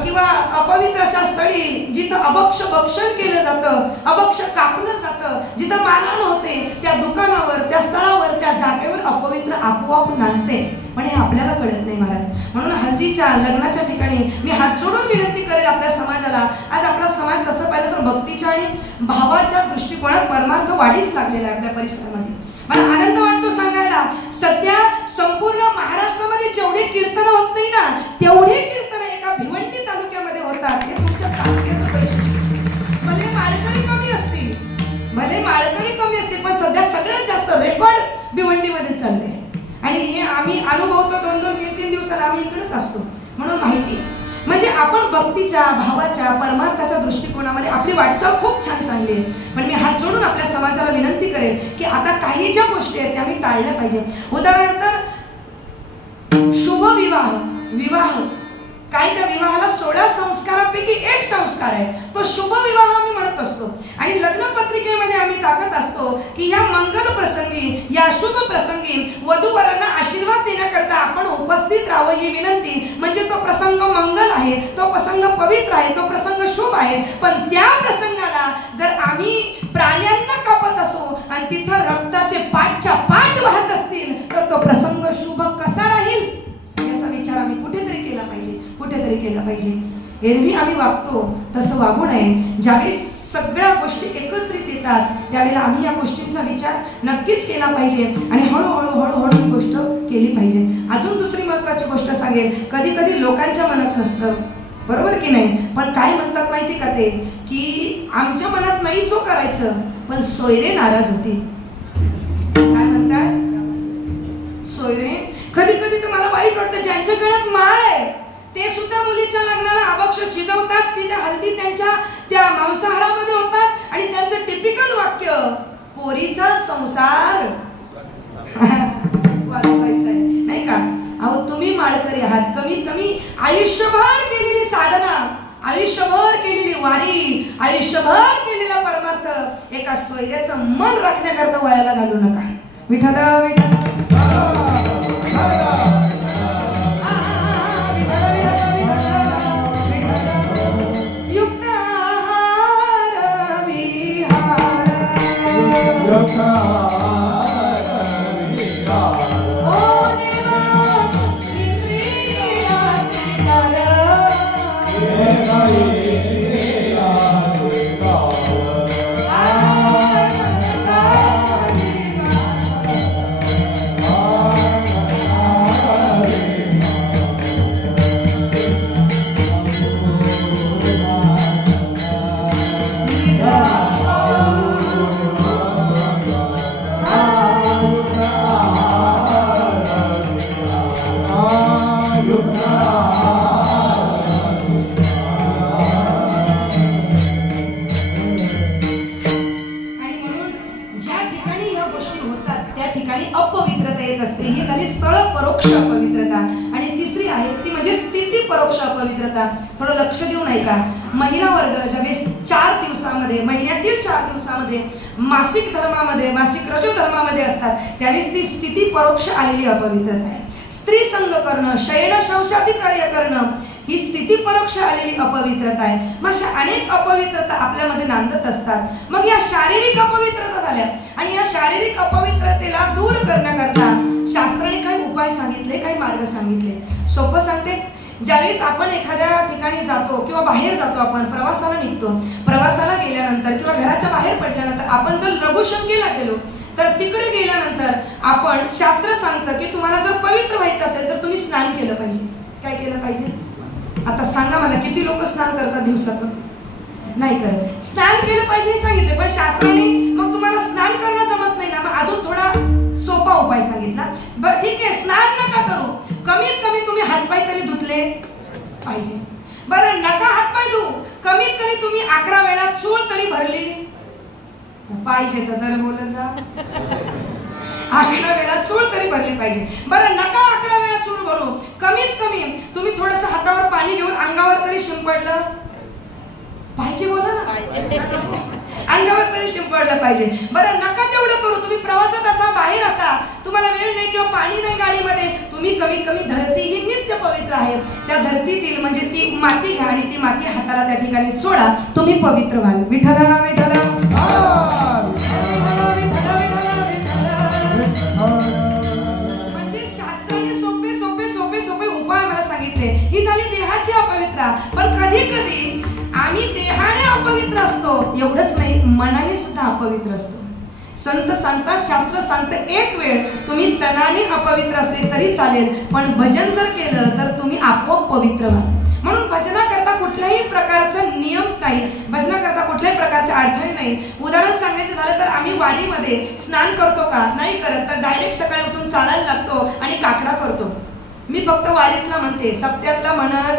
किंवा अपवित्र अशा स्थळी जिथं अभक्ष भक्षण केलं जातं, अभक्ष कापलं जातं, जिथं मारहाण होते, त्या दुकानावर, त्या स्थळावर, त्या जागेवर अपवित्र आपोआप नांदते. पण हे आपल्याला कळत नाही महाराज. म्हणून हल्दीच्या लग्नाच्या ठिकाणी मी हात जोडून विनंती करेल आपल्या समाजाला. आज आपला समाज तसं पाहिलं तर भक्तीच्या आणि भावाच्या दृष्टिकोनात परमार्थ वाढीस लागलेला आहे आपल्या परिसरामध्ये. मला आनंद वाटतो सांगायला, सध्या संपूर्ण महाराष्ट्रामध्ये जेवढे कीर्तन होत नाही ना, तेवढे कीर्तन एका भिवंडी तालुक्यामध्ये होतात. हे तुमच्या तालुक्याचं वैशिष्ट्य. भले माळकरी कमी असतील, पण सध्या सगळ्यात जास्त रेकॉर्ड भिवंडीमध्ये चालले. आणि हे आम्ही अनुभवतो. 2-2, 3-3 दिवसाला आम्ही इकडेच असतो, म्हणून माहिती. म्हणजे आपण भक्तीच्या, भावाच्या, परमार्थाच्या दृष्टिकोनामध्ये आपली वाटचाल खूप छान चालली आहे. पण मी हात जोडून आपल्या समाजाला विनंती करेन की आता काही ज्या गोष्टी आहेत त्या आम्ही टाळल्या पाहिजे. उदाहरणार्थ शुभ विवाह काय, त्या विवाहाला 16 संस्कारापैकी एक संस्कार आहे, तो शुभ विवाह आम्ही म्हणत असतो. आणि लग्नपत्रिकेमध्ये आम्ही टाकत असतो की या मंगल प्रसंगी, या शुभ प्रसंगी वधूवरांना आशीर्वाद देण्याकरता आपण उपस्थित राहावं ही विनंती. म्हणजे तो प्रसंग मंगल आहे, तो प्रसंग पवित्र आहे, तो प्रसंग शुभ आहे. पण त्या प्रसंगाला जर आम्ही प्राण्यांना कापत असो आणि तिथं रक्ताचे पाठच्या पाठ वाहत असतील तर तो प्रसंग शुभ कसा राहील याचा विचार आम्ही कुठेतरी केला पाहिजे. एरवी आम्ही वागतो तसं वागू नये. ज्यावेळेस सगळ्या गोष्टी एकत्रित येतात त्यावेळेला आम्ही या गोष्टींचा विचार नक्कीच केला पाहिजे आणि हळूहळू ही गोष्ट केली पाहिजे. अजून दुसरी महत्वाची गोष्ट सांगेल, कधी कधी लोकांच्या मनात नसतं, बरोबर की नाही, पण काय म्हणतात माहिती का ते, की आमच्या मनात नाही जो करायचं, पण सोयरे नाराज होती. काय म्हणतात सोयरे? कधी कधी तर मला वाईट वाटतं, ज्यांच्या गळ्यात माळ आहे ते सुद्धा मुलीच्या लग्नाला अभक्ष शिजवतात. तिच्या हल्दी त्यांच्या त्या मांसाहारामध्ये होतात आणि त्यांचं टिपिकल वाक्य, पोरीचा संसार वाचवायचा आहे, नाही का? अहो तुम्ही माळकरी आहात, कमीत कमी आयुष्यभर केलेली साधना, आयुष्यभर केलेली वारी, आयुष्यभर केलेला परमार्थ एका सोयऱ्याचं मन राखण्याकरता वयाला घालू नका. विठ्ठल विठ्ठल थोडं लक्ष देऊन ऐका. महिला वर्ग ज्यावेळेस 4 दिवसामध्ये, महिन्यातील 4 दिवसामध्ये मासिक धर्मामध्ये, मासिक रजो धर्मामध्ये असतात त्यावेळेस ती स्थिती परोक्ष आलेली अपवित्रता आहे. स्त्री संग करणं, शयन शौचादी कार्य करणं ही स्थिती परोक्ष आलेली अपवित्रता आहे. मग अशा अनेक अपवित्रता आपल्यामध्ये नांदत असतात. मग या शारीरिक अपवित्रता झाल्या आणि या शारीरिक अपवित्रतेला दूर करण्याकरता शास्त्राने काही उपाय सांगितले, काही मार्ग सांगितले. सोपं सांगते, ज्यावेळेस आपण एखाद्या ठिकाणी जातो किंवा बाहेर जातो, आपण प्रवासाला निघतो, प्रवासाला गेल्यानंतर किंवा घराच्या बाहेर पडल्यानंतर आपण जर लघुशंकेला गेलो तर तिकडे गेल्यानंतर आपण शास्त्र सांगतं की तुम्हाला जर पवित्र व्हायचं असेल तर तुम्ही स्नान केलं पाहिजे. काय केलं पाहिजे? आता सांगा मला, किती लोक स्नान करतात दिवसातून? नाही करत. स्नान केलं पाहिजे हे सांगितले, पण शास्त्राने मग तुम्हाला स्नान करणं जमत नाही ना, मग अजून थोडा सोपा उपाय सांगितला. बरं ठीक आहे, स्नान नका करू, कमीत कमी तुम्ही हातपाय तरी धुतले पाहिजे. बरं नका हातपाय धुवू, कमीत कमी तुम्ही 11 वेळा चूळ तरी भरली पाहिजे. तर बोलत जा, 11 वेळा चूळ तरी भरली पाहिजे. बरं नका 11 वेळा चूळ भरू, कमीत कमी तुम्ही थोडंसं हातावर पाणी घेऊन अंगावर तरी शिंपडलं पाहिजे, बोला ना. अंगावर तरी शिंपडलं पाहिजे. बरं, नका तेवढं करू. तुम्ही प्रवासात असा, बाहेर असा, तुम्हाला वेळ नाही किंवा पाणी नाही गाडीमध्ये, तुम्ही कमीत कमी धरती ही नित्य पवित्र आहे, त्या धरतीतील म्हणजे ती माती घ्या आणि ती माती हाताला त्या ठिकाणी सोडा, तुम्ही पवित्र व्हाल. विठ्ठला विठ्ठला म्हणजे शास्त्राने सोपे सोपे सोपे सोपे उपाय मला सांगितले. ही झाली देहाची अपवित्रा. पण कधी कधी आम्ही देहाने अपवित्र असतो, एवढंच नाही मनाने सुद्धा अपवित्र असतो. संत सांगतात, शास्त्र सांगतं, एक वेळ तुम्ही तनाने अपवित्र असले तरी चालेल, पण भजन जर केलं तर तुम्ही आपोआप पवित्र व्हाल. म्हणून भजनाकरता कुठल्याही प्रकारचा नियम नाही, भजनाकरता कुठल्याही प्रकारचे अडथळे नाही. उदाहरण सांगायचं झालं तर आम्ही वारीमध्ये स्नान करतो का? नाही करत, तर डायरेक्ट सकाळी उठून चालायला लागतो आणि काकडा करतो. मी फक्त वारीतला म्हणते, सप्त्यातला म्हणत.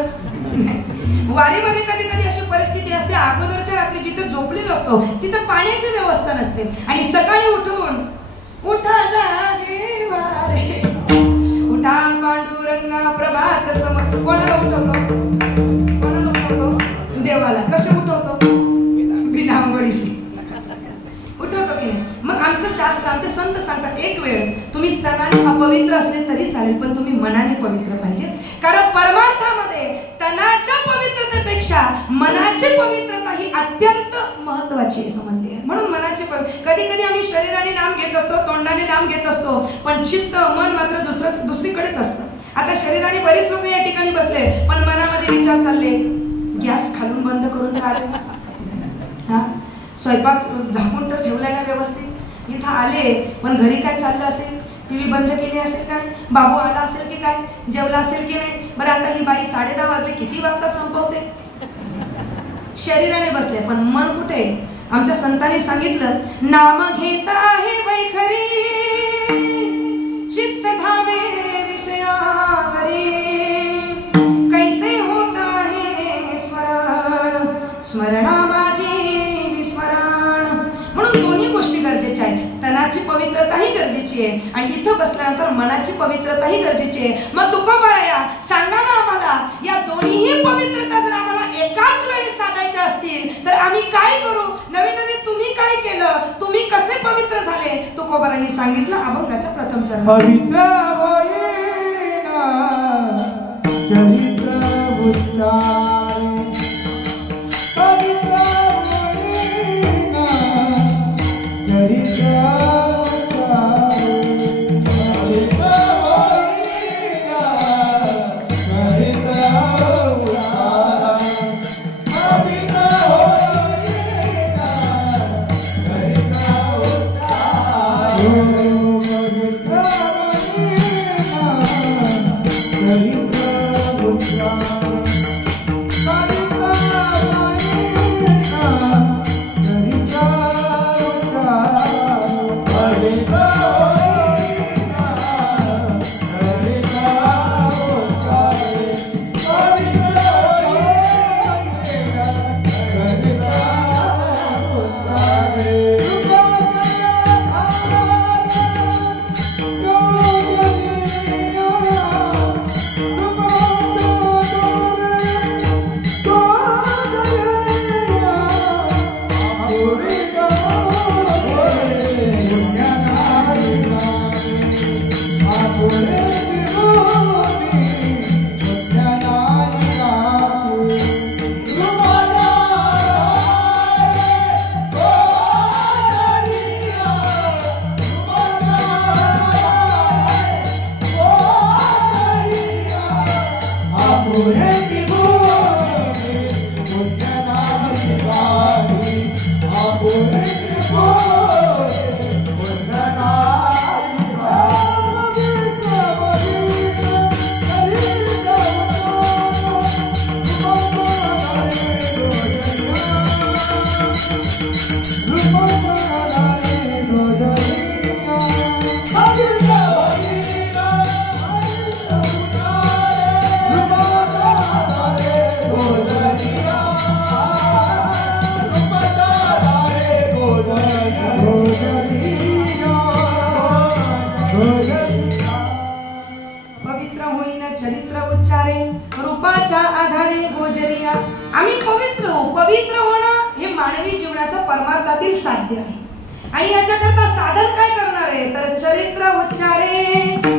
वारीमध्ये कधी कधी अशी परिस्थिती असते, अगोदरच्या रात्री जिथे झोपलेलो असतो तिथं पाण्याची व्यवस्था नसते आणि सकाळी उठून उठा जागे वारे उठा पांडुरंगा प्रभात समर्थ. कोणाला उठवतो? कोणाला उठवतो? देवाला. कसे उठवतो? बिना आंघोळीशी उठवतो की नाही? मग आमचं शास्त्र, आमचे संत सांगतात, एक वेळ तुम्ही तनाने अपवित्र असले तरी चालेल, पण तुम्ही मनाने पवित्र पाहिजे. कारण परमार्थामध्ये तनाच्या पवित्रतेपेक्षा मनाची पवित्रता ही अत्यंत महत्वाची आहे, समजली आहे. म्हणून मनाची कधी कधी आम्ही शरीराने नाम घेत असतो, तोंडाने नाम घेत असतो, पण चित्त मन मात्र दुसरीकडेच असतं. आता शरीराने बरीच लोक या ठिकाणी बसले, पण मनामध्ये विचार चालले, गॅस खालून बंद करून आले, हा स्वयंपाक झाकून तर ठेवला ना व्यवस्थित, इथं आले पण घरी काय चाललं असेल, टीव्ही बंद केली असेल काय, बाबू आला असेल की काय, जेवला असेल की नाही. बरं, आता ही बाई 10:30 वाजले, किती वाजता संपवते? शरीराने बसले, पण मन कुठे? आमच्या संतांनी सांगितलं, नाम घेता आहे वैखरी चित्त धावे विषयावरी कैसे होत आहे स्मरण स्मरणा माझी विस्मरण. म्हणून दोन्ही गोष्टी गरजेच्या आहेत. तनाची पवित्रताही गरजेची आहे आणि इथं बसल्यानंतर मनाची पवित्रताही गरजेची आहे. मग तुकोबाराया सांगा ना आम्हाला, या दोन्हीही पवित्रता जर आम्हाला एकाच वेळी साधायच्या असतील तर आम्ही काय करू? नवे नवे तुम्ही काय केलं? तुम्ही कसे पवित्र झाले? तुकोबारांनी सांगितलं अभंगाच्या प्रथम चरण, पवित्र होईना चरित्र उच्चारे, पवित्र होईना चरित्र पवित्र होणं हे मानवी जीवनाचं परमार्थातील साध्य आहे. आणि याच्याकरता साधन काय करणार आहे तर चरित्र उच्चारे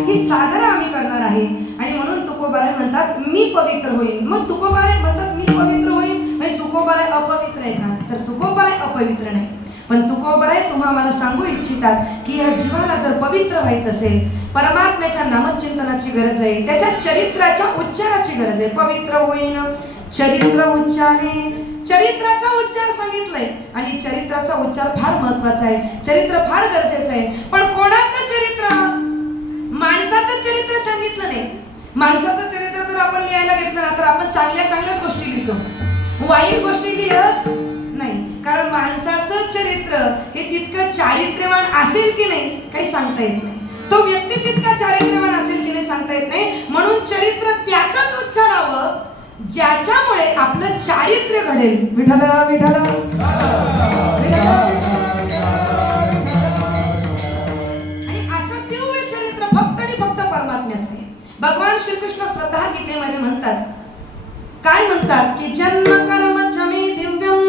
ही साधना आम्ही करणार आहे. आणि म्हणून तुकोबाराय म्हणतात मी पवित्र होईन. मग तुकोबाराय म्हणतात मी पवित्र होईन, म्हणजे तुकोबाराय अपवित्र आहे का तर तुकोबाराय अपवित्र नाही. पण तुकोबाराय तुम्हा मला सांगू इच्छितात की या जीवाला जर पवित्र व्हायचं असेल, परमात्म्याच्या नामचिंतनाची गरज आहे, त्याच्या चरित्राच्या उच्चाराची गरज आहे. पवित्र होईन चरित्र उच्चारे, चरित्राचा उच्चार सांगितलंय आणि चरित्राचा उच्चार फार महत्वाचा आहे. चरित्र फार गरजेचं आहे. पण कोणाचं चरित्र? माणसाचं चरित्र सांगितलं नाही. माणसाचं चरित्र जर आपण लिहायला घेतलं ना तर आपण चांगल्याच गोष्टी लिहितो, वाईट गोष्टी लिहत नाही. कारण माणसाचं चरित्र हे तितकं चारित्र्यवान असेल की नाही काही सांगता येत नाही. तो व्यक्ती तितका चारित्र्यवान असेल की नाही सांगता येत नाही. म्हणून चरित्र त्याचंच उच्चारावं ज्याच्यामुळे आपलं चारित्र्य घडेल. विठ्ठल विठ्ठल. आणि असं दिव्य चरित्र फक्त आणि फक्त परमात्म्याचं आहे. भगवान श्रीकृष्ण स्वतः गीतेमध्ये म्हणतात, काय म्हणतात की जन्म कर्म च मे दिव्यम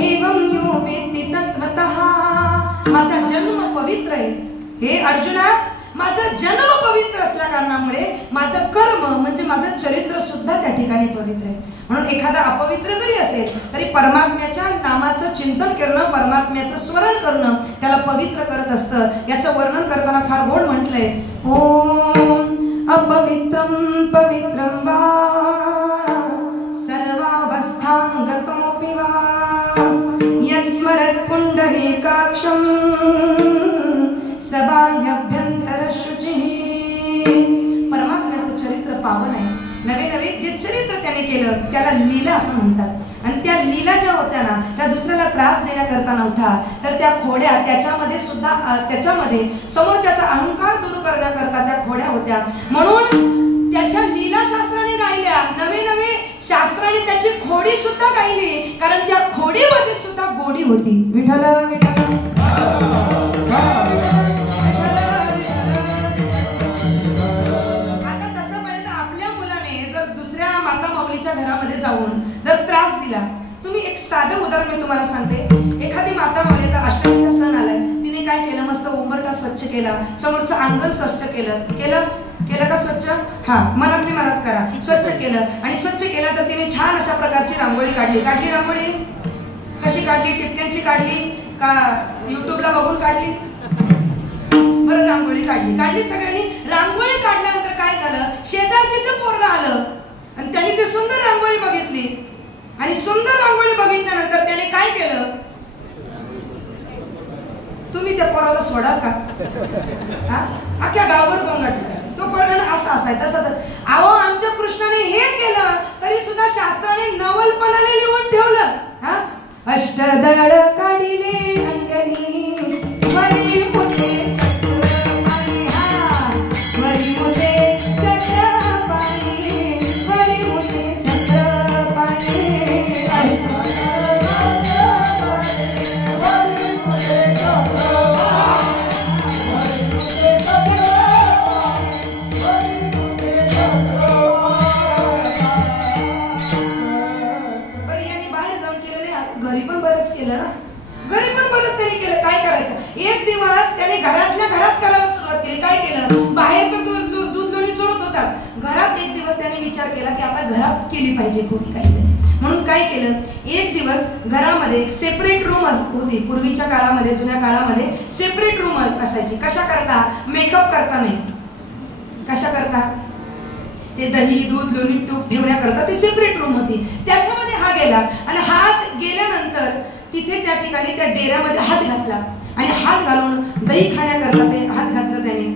एवं यो वेत्ति तत्त्वतः. माझा जन्म पवित्र आहे हे अर्जुना. माझा जन्म पवित्र असल्या कारणामुळे माझं कर्म म्हणजे माझं चरित्र सुद्धा त्या ठिकाणी पवित्र आहे. म्हणून एखादा अपवित्र जरी असेल तरी परमात्म्याच्या नामाचं चिंतन करणं, परमात्म्याचं स्मरण करणं त्याला पवित्र करत असतं. याचं वर्णन करताना फार गोड म्हटलंय, ओम अपवित्रं पवित्रं वा सर्वावस्थां गतोऽपि वा यत्स्मरत् पुण्डरीकाक्षं सबाह्यभ्यंतर शुचिः. परमात्म्याचं चरित्र पावन आहे. नवे जे चरित्र त्याने केलं त्याला लीला असं म्हणतात. आणि त्या लीला ज्या होत्या ना त्या दुसऱ्याला त्रास देण्याकरता नव्हता, तर त्या खोड्या त्याच्यामध्ये सुद्धा त्याच्यामध्ये समोरच्याचा अहंकार दूर करण्याकरता त्या खोड्या होत्या. म्हणून त्याच्या लीला शास्त्राने गायल्या, नवे शास्त्राने त्याची खोडी सुद्धा गायली, कारण त्या खोडीमध्ये सुद्धा गोडी होती. विठ्ठल विठ्ठल. माता माऊलीच्या घरामध्ये जाऊन जर त्रास दिला, तुम्ही एक साधं उदाहरण मी तुम्हाला सांगते. एखादी माता माऊली, आता अष्टमीचा सण आलाय, तिने काय केलं, मस्त उंबरठा स्वच्छ केला, समोरचं अंगण स्वच्छ केलं का स्वच्छ? हा, मनातली मनात करा. स्वच्छ केलं आणि स्वच्छ केलं तर तिने छान अशा प्रकारची रांगोळी काढली. रांगोळी कशी काढली? टिपक्यांची काढली का युट्यूबला बघून काढली? बरं, रांगोळी काढली सगळ्यांनी. रांगोळी काढल्यानंतर काय झालं, शेजारचीच पोरगं आलं आणि त्याने ती सुंदर रांगोळी बघितली. आणि सुंदर रांगोळी बघितल्यानंतर त्याने काय केलं? तुम्ही त्या पोराला सोडाल का? अख्ख्या गावभर गोंगाटलं. तो पोरगा असा असाय तसा. अहो, आमच्या कृष्णाने हे केलं तरी सुद्धा शास्त्राने नवलपणाने लिहून ठेवलं. हा, अष्टदळ काढिले अंगणी वरी मुते चक्रपाणी. हा, वरी मुते चक्रपाणी, वरी मुते चक्रपाणी. घरी पण बरंच त्यांनी केलं. काय करायचं, एक दिवस त्याने घरातल्या घरात करायला सुरुवात केली. काय केलं, बाहेर तर दूध लोणी चोरत होतात, घरात एक दिवस त्याने विचार केला की आता घरात केली पाहिजे कोणी काहीतरी. म्हणून काय केलं, एक दिवस घरामध्ये एक सेपरेट रूम होती. पूर्वीच्या काळामध्ये, जुन्या काळामध्ये सेपरेट रूम असायची. कशा करता? मेकअप करता नाही, कशा करता? ते दही दूध लोणी तूप ठेवण्याकरता ती सेपरेट रूम होती. त्याच्यामध्ये हा गेला आणि हात गेल्यानंतर तिथे त्या ठिकाणी त्या डेऱ्यामध्ये हात घातला आणि हात घालून दही खाण्याकरता ते हात घातला त्याने.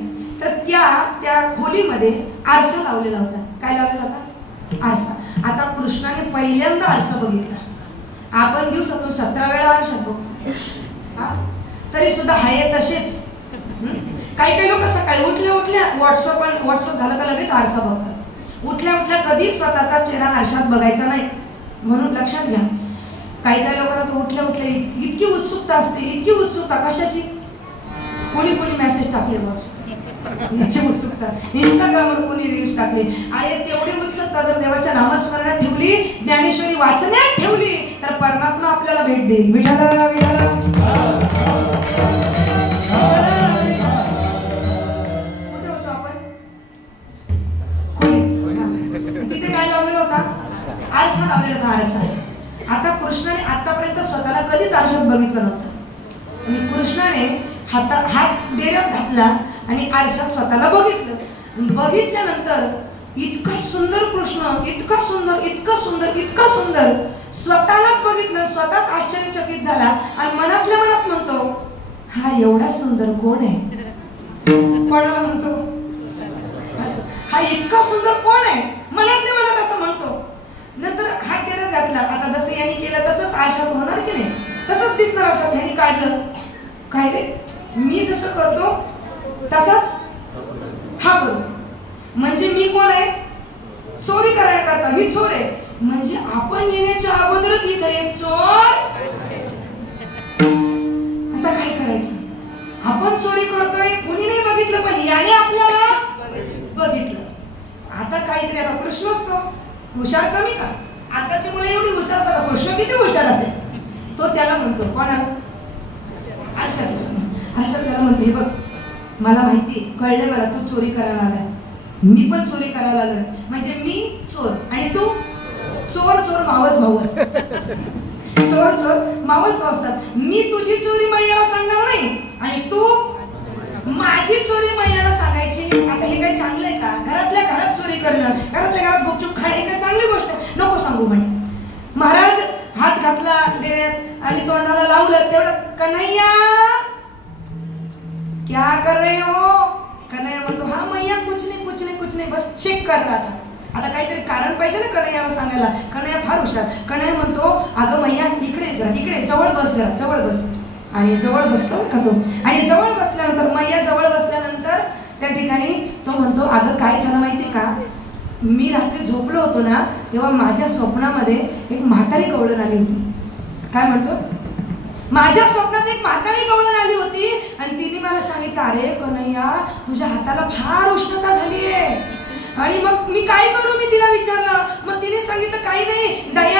तर त्या खोलीमध्ये आरसा लावलेला होता. काय लावलेला होता? आरसा. आता कृष्णाने पहिल्यांदा आरसा बघितला. आपण दिवसातून 17 वेळा आरसा बघतो, तरी सुद्धा हाय तसेच. काही लोक सकाळी उठल्या व्हॉट्सअप झालं का लगेच आरसा बघतात. उठल्या कधी स्वतःचा चेहरा आरशात बघायचा नाही. म्हणून लक्षात घ्या, काही लोकांना तो उठल्या इतकी उत्सुकता असते. इतकी उत्सुकता कशाची? कोणी मेसेज टाकले व्हॉट्सअप, याची उत्सुकता. इंस्टाग्रामवर कोणी रील्स टाकली, अरे तेवढी उत्सुकता जर देवाच्या नामस्मरणात ठेवली, ज्ञानेश्वरी वाचण्यात ठेवली, तर परमात्मा आपल्याला भेट देईल. विठाला विठाला कुठे होतो आपण? तिथे काय लावलेला होता? आरसा लावलेला होता. आरसा. आता कृष्णाने आतापर्यंत स्वतःला कधीच आरशात बघितलं नव्हतं. आणि कृष्णाने हात डेऱ्यात घातला आणि आरशात स्वतःला बघितलं. बघितल्यानंतर इतका सुंदर कृष्ण, इतका सुंदर, इतका सुंदर, इतका सुंदर, स्वतःलाच बघितलं. स्वतःच आश्चर्यचकित झाला आणि मनातल्या मनात म्हणतो, हा एवढा सुंदर कोण आहे? कोणाला म्हणतो? हा इतका सुंदर कोण आहे? मनातल्या मनात असं म्हणतो. नंतर हात डेऱ्यात घातला. आता जसं यांनी केलं तसंच आरशात होणार की नाही? तसंच दिसणार आरशात. ह्यांनी काढलं. काय रे, मी जसं करतो तसाच हा करतो. म्हणजे मी कोण आहे? चोरी करायला करता मी चोर आहे. म्हणजे आपण येण्याच्या अगोदरच इथं एक चोर. आता काय करायचं? आपण चोरी करतोय, कुणी नाही बघितलं, पण याने आपल्याला बघितलं. आता काहीतरी. आता कृष्ण असतो हुशार कमी का? आताची मुलं एवढी हुशार का? कृष्ण किती हुशार असेल? तो त्याला म्हणतो, कोणाला? आरशात त्याला म्हणतो, हे बघ, मला माहिती, कळलं मला, तू चोरी करायला आलाय, मी पण चोरी करायला आलोय. म्हणजे मी चोर आणि तू चोर. चोर मावस भाऊ असतात. चोर चोर मावस भाऊ असतात. मी तुझी चोरी मैयाला सांगणार नाही आणि तू माझी चोरी मैयाला सांगायची. आता हे काही चांगलं आहे का? घरातल्या घरात चोरी करणं, घरातल्या घरात गुपचूप खाणं, हे काही चांगली गोष्ट आहे? नको सांगू म्हणे. महाराज हात घातला डेऱ्यात आणि तोंडाला लावलं. तेवढं, कन्हैया क्या कर रहे हो? कन्हैया म्हणतो, हा मैया कुछ नहीं कुछ नहीं कुछ नहीं, बस चेक कर रहा था. आता काहीतरी कारण पाहिजे ना कन्हैयाला सांगायला. कन्हैया फार हुशार. कन्हैया म्हणतो, अगं मैया इकडे जरा, इकडे जवळ बस, जरा जवळ बस. आणि जवळ बसतो का तो. आणि जवळ बसल्यानंतर, मैया जवळ बसल्यानंतर त्या ठिकाणी तो म्हणतो, अगं काय झालं माहिती का? मी रात्री झोपलो होतो ना, तेव्हा माझ्या स्वप्नामध्ये एक म्हातारी गवळण आली होती. काय म्हणतो? माझ्या स्वप्नात एक म्हातारी गवळण आली होती आणि तिने मला सांगितलं, अरे कन्हैया, तुझ्या हाताला फार उष्णता झाली आहे. आणि मग मी काय करू? मी तिला विचारलं. मग तिने सांगितलं, काही नाही, दही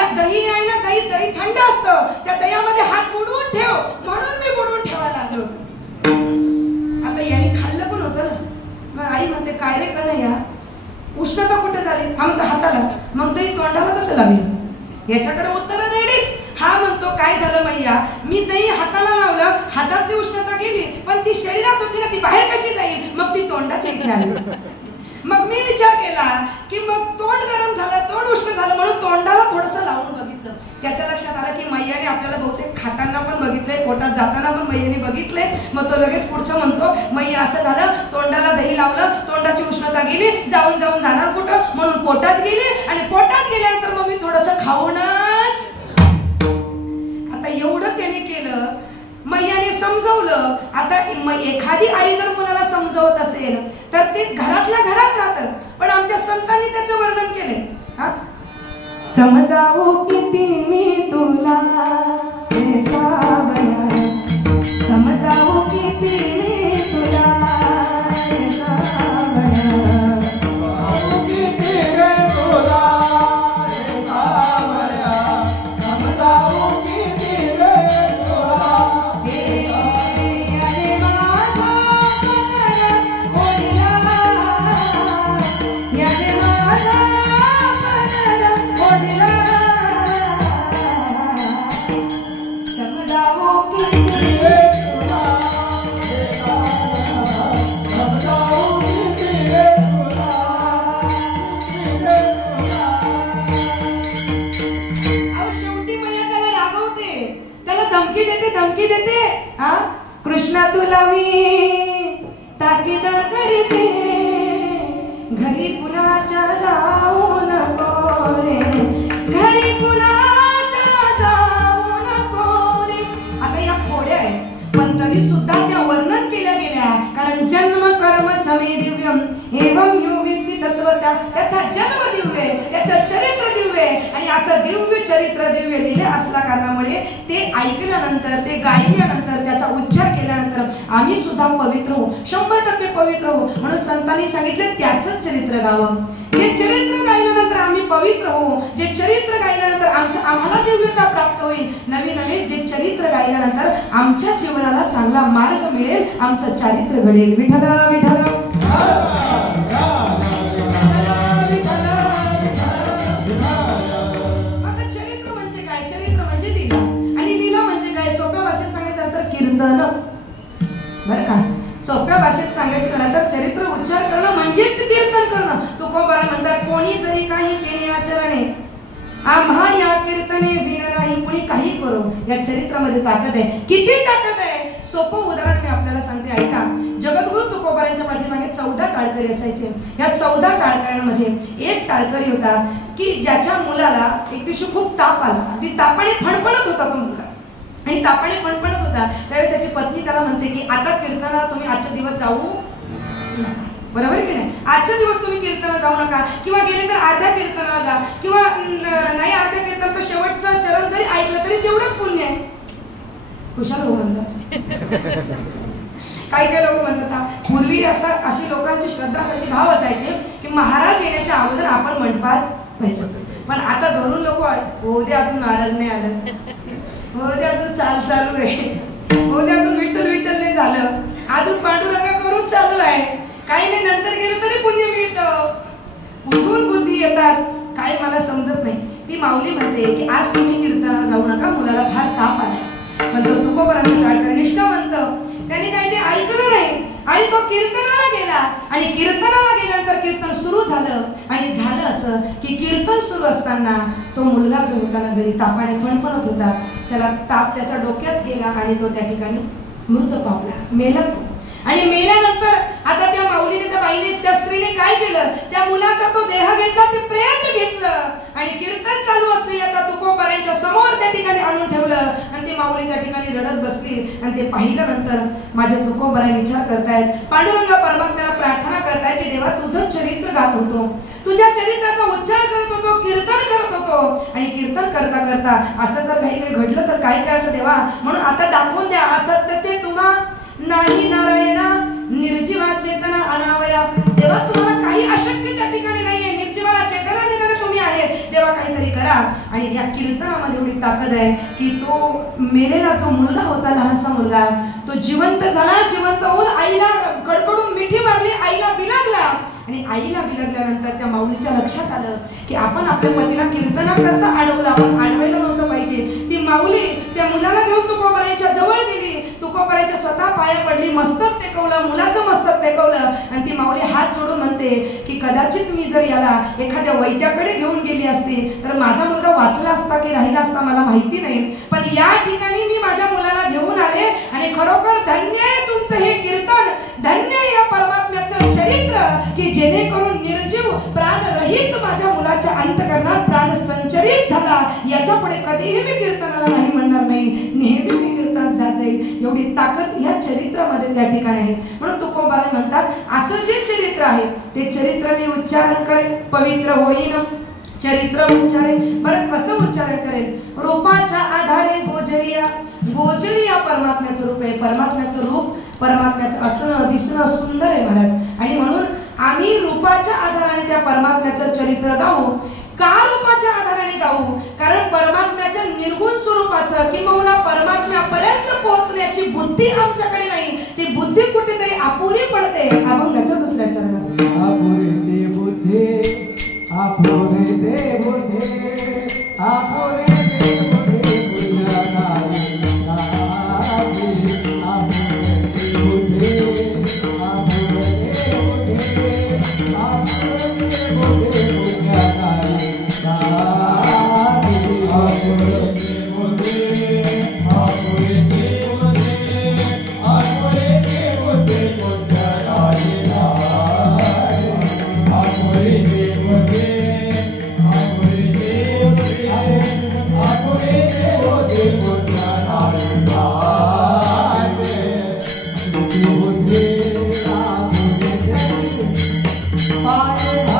आहे ना, दही थंड असतं, त्या दह्यामध्ये हात बुडवून ठेव. म्हणून मी बुडवून ठेवायला लागलो. आता याने खाल्लं पण होतं ना. मग आई म्हणते, काय रे कन्हैया, उष्णता कुठे झाली? हा म्हणतो, हाताला. मग दही तोंडाला कसं लावलं? याच्याकडे उत्तर रेडीच. हा म्हणतो, काय झालं मैया, मी दही हाताला लावलं, हातातली उष्णता गेली, पण ती शरीरात होती ना, ती बाहेर कशी जाईल? मग ती तोंडाच्या इथे आली. मग मी विचार केला की मग तोंड गरम झालं, तोंड उष्ण झालं, म्हणून तोंडाला थोडंसं लावून बघितलं. त्याच्या लक्षात आलं की मैयाने आपल्याला बहुतेक खाताना पण बघितलंय, पोटात जाताना पण मैयाने बघितलंय. मग तो लगेच पुढचं म्हणतो, मैया असं झालं, तोंडाला दही लावलं, तोंडाची उष्णता गेली, जाऊन जाणार कुठं? म्हणून पोटात गेली. आणि पोटात गेल्यानंतर मग मी थोडंसं खाऊनच. आता एवढं त्याने केलं, मैयाने समजवलं. आता एखादी आई जर मुलाला समजवत असेल तर ते घरातल्या घरात राहतं, पण आमच्या संतांनी त्याचं वर्णन केलंय. हा, समजावू किती मी तुला सावया, समजावू किती मी तुला सावया, किती रे तुला सावया, समजावू किती रे तुला. धमकी देते. हा, कृष्णा तुला मी ताकीद करते, घरी कुणाच्या जाऊ नको रे, घरी कुणाच्या जाऊ नको रे. आता या खोड्या आहेत, पण तरी सुद्धा त्या वर्णन केल्या गेल्या. कारण जन्म कर्म च मे दिव्यम एवं यो व्यक्ती तत्वता, त्याचा जन्म दिव्य, त्याचं चरित्र दिव्य आणि असं दिव्य चरित्र दिव्य लिहिले असल्या कारणामुळे ते ऐकल्यानंतर, ते गायल्यानंतर, त्याचा उच्चार केल्यानंतर आम्ही सुद्धा पवित्र होऊ, 100% पवित्र होऊ. म्हणून संतांनी सांगितले त्याचंच चरित्र गावं. जे चरित्र गायल्यानंतर आम्ही पवित्र होऊ, जे चरित्र गायल्यानंतर आम्हाला दिव्यता प्राप्त होईल. नवीन नवीन जे चरित्र गायल्यानंतर आमच्या जीवनाला चांगला मार्ग मिळेल, आमचं चारित्र घडेल. विठ्ठल विठ्ठल. आता चरित्र म्हणजे काय? चरित्र म्हणजे लीला. आणि लीला म्हणजे काय? सोप्या भाषेत सांगायचं तर कीर्तन. बरं का? सोप्या भाषेत सांगायचं झालं तर चरित्र उच्चार करणं म्हणजेच कीर्तन करणं. तुकोबारा म्हणतात, कोणी जरी काही केले आचरणे आम्हा या कीर्तने विन नाही. कोणी काही करो, या चरित्रामध्ये ताकद आहे. किती ताकद आहे? सोपं उदाहरण मी आपल्याला सांगते, ऐका. जगद्गुरु तुकोबारांच्या पाठीमागे 14 टाळकरी असायचे. या 14 टाळकऱ्यांमध्ये एक टाळकरी होता की ज्याच्या मुलाला एक दिवशी खूप ताप आला. ती तापाने फणफणत होता तो मुलगा, आणि तापाने फणफणत होता. त्यावेळेस त्याची पत्नी त्याला म्हणते की आता कीर्तनाला तुम्ही आजचे दिवस जाऊ नका. बरोबर की नाही? आजच्या दिवस तुम्ही कीर्तनाला जाऊ नका, किंवा गेले तर अर्ध्या कीर्तनाला जा, किंवा नाही अर्ध्या कीर्तन तर शेवटचं चरण जरी ऐकलं तरी तेवढंच पुण्य आहे. कुशाल हो म्हणतात. काही लोक म्हणतात पूर्वी अशी लोकांची श्रद्धा असायची, भाव असायचे की महाराज येण्याच्या अगोदर आपण मंडपात पाहिजे. पण आता घरून लोक हो दे अजून महाराज नाही आलं, हो दे अजून चालू आहे, हो दे अजून विठ्ठल विठ्ठल नाही झालं, अजून पांडुरंग करूच चालू आहे, काही नाही नंतर गेलं तरी पुण्य मिळतं. कुठून बुद्धी येतात काय मला समजत नाही. ती माऊली म्हणते की आज तुम्ही कीर्तनाला जाऊ नका, मुलाला फार ताप आलाय. म्हणतो तुकोबारांचा टाळकरी निष्ठावंत, त्याने काही ते ऐकलं नाही आणि तो कीर्तनाला गेला. आणि कीर्तनाला गेल्यानंतर कीर्तन सुरू झालं, आणि झालं असं की कीर्तन सुरू असताना तो मुलगा जो होता ना घरी तापाने फणफणत होता, त्याला ताप त्याचा डोक्यात गेला आणि तो त्या ठिकाणी मृत पावला, मेला तो. आणि मेल्यानंतर आता त्या माऊलीने, त्या बाईने, त्या स्त्रीने काय केलं? त्या मुलाचा तो देह घेतला, ते प्रेत घेतलं आणि कीर्तन चालू असले आता तुकोबारांच्या समोर त्या ठिकाणी आणून ठेवलं. आणि ती माऊली त्या ठिकाणी रडत बसली. आणि ते पाहिल्यानंतर माझे तुकोबारा विचार करतायत, पांडुरंग परमात्म्याला प्रार्थना करतायत की देवा तुझं चरित्र गात होतो, तुझ्या चरित्राचा उच्चार करत होतो, कीर्तन करत होतो. आणि कीर्तन करता करता असं जर काही घडलं तर काय करायचं देवा? म्हणून आता दाखवून द्या, असत्य ते तुम्हा नाही नारायणा, निर्जीवा चेतना अनावया. देवा तुम्हाला काही अशक्य त्या ठिकाणी नाहीये, निर्जीवाला चेतना देणारे तुम्ही आहे. देवा काहीतरी करा. आणि या कीर्तनामध्ये एवढी ताकद आहे की तो मेलेला जो मुलगा होता, लहानसा मुलगा, तो जिवंत झाला. जिवंत होऊन आईला कडकडून मिठी मारली, आईला बिलगला. आणि आईला बिलगल्यानंतर त्या माऊलीच्या लक्षात आलं की आपण आपल्या पतीला कीर्तना करता अडवलं, आपण अडवायला नव्हतं पाहिजे. ती माऊली त्या मुलाला घेऊन तुकोबारांच्या जवळ गेली, तुकोबारांच्या स्वतः पाया पडली, मस्तक टेकवलं, मुलाचं मस्तक टेकवलं. आणि ती माऊली हात जोडून म्हणते की कदाचित मी जर याला एखाद्या वैद्याकडे घेऊन गेली असती तर माझा मुलगा वाचला असता की राहिला असता मला माहिती नाही, पण या ठिकाणी मी माझ्या मुलाला घेऊन आले. आणि खरोखर धन्य आहे तुमचं हे कीर्तन, धन्य या परमात्म्याचं चरित्र की जेणेकरून निर्जीव प्राणरहित माझ्या मुलाच्या अंतकरणात प्राण संचरित झाला. याच्या पुढे कधीही मी कीर्तनाला नाही म्हणणार नाही, नेहमी मी कीर्तन जात जाईल. एवढी ताकद या चरित्रामध्ये त्या ठिकाणी आहे. म्हणून तुकोबारा म्हणतात असं जे चरित्र आहे ते चरित्र मी उच्चारण करेल, पवित्र होईन. चरित्र उच्चारेल. बरं कसं उच्चारण करेल? रूपाच्या आधारे गोजरिया. गोजरिया परमात्म्याचं रूप आहे. परमात्म्याचं रूप, परमात्म्याचं असणं दिसणं सुंदर आहे महाराज. आणि म्हणून आम्ही रूपाच्या आधाराने त्या परमात्म्याचं चरित्र गाऊ. का रूपाच्या आधाराने गाऊ? कारण परमात्म्याच्या निर्गुण स्वरूपाचं किंवा परमात्म्यापर्यंत पोहोचण्याची बुद्धी आमच्याकडे नाही. ती बुद्धी कुठेतरी अपुरी पडते. अभंगाच्या दुसऱ्या चरणात अपुरी ते बुद्धी, अपुरी ते बुद्धी, अपुरी ते बुद्धी, Bye.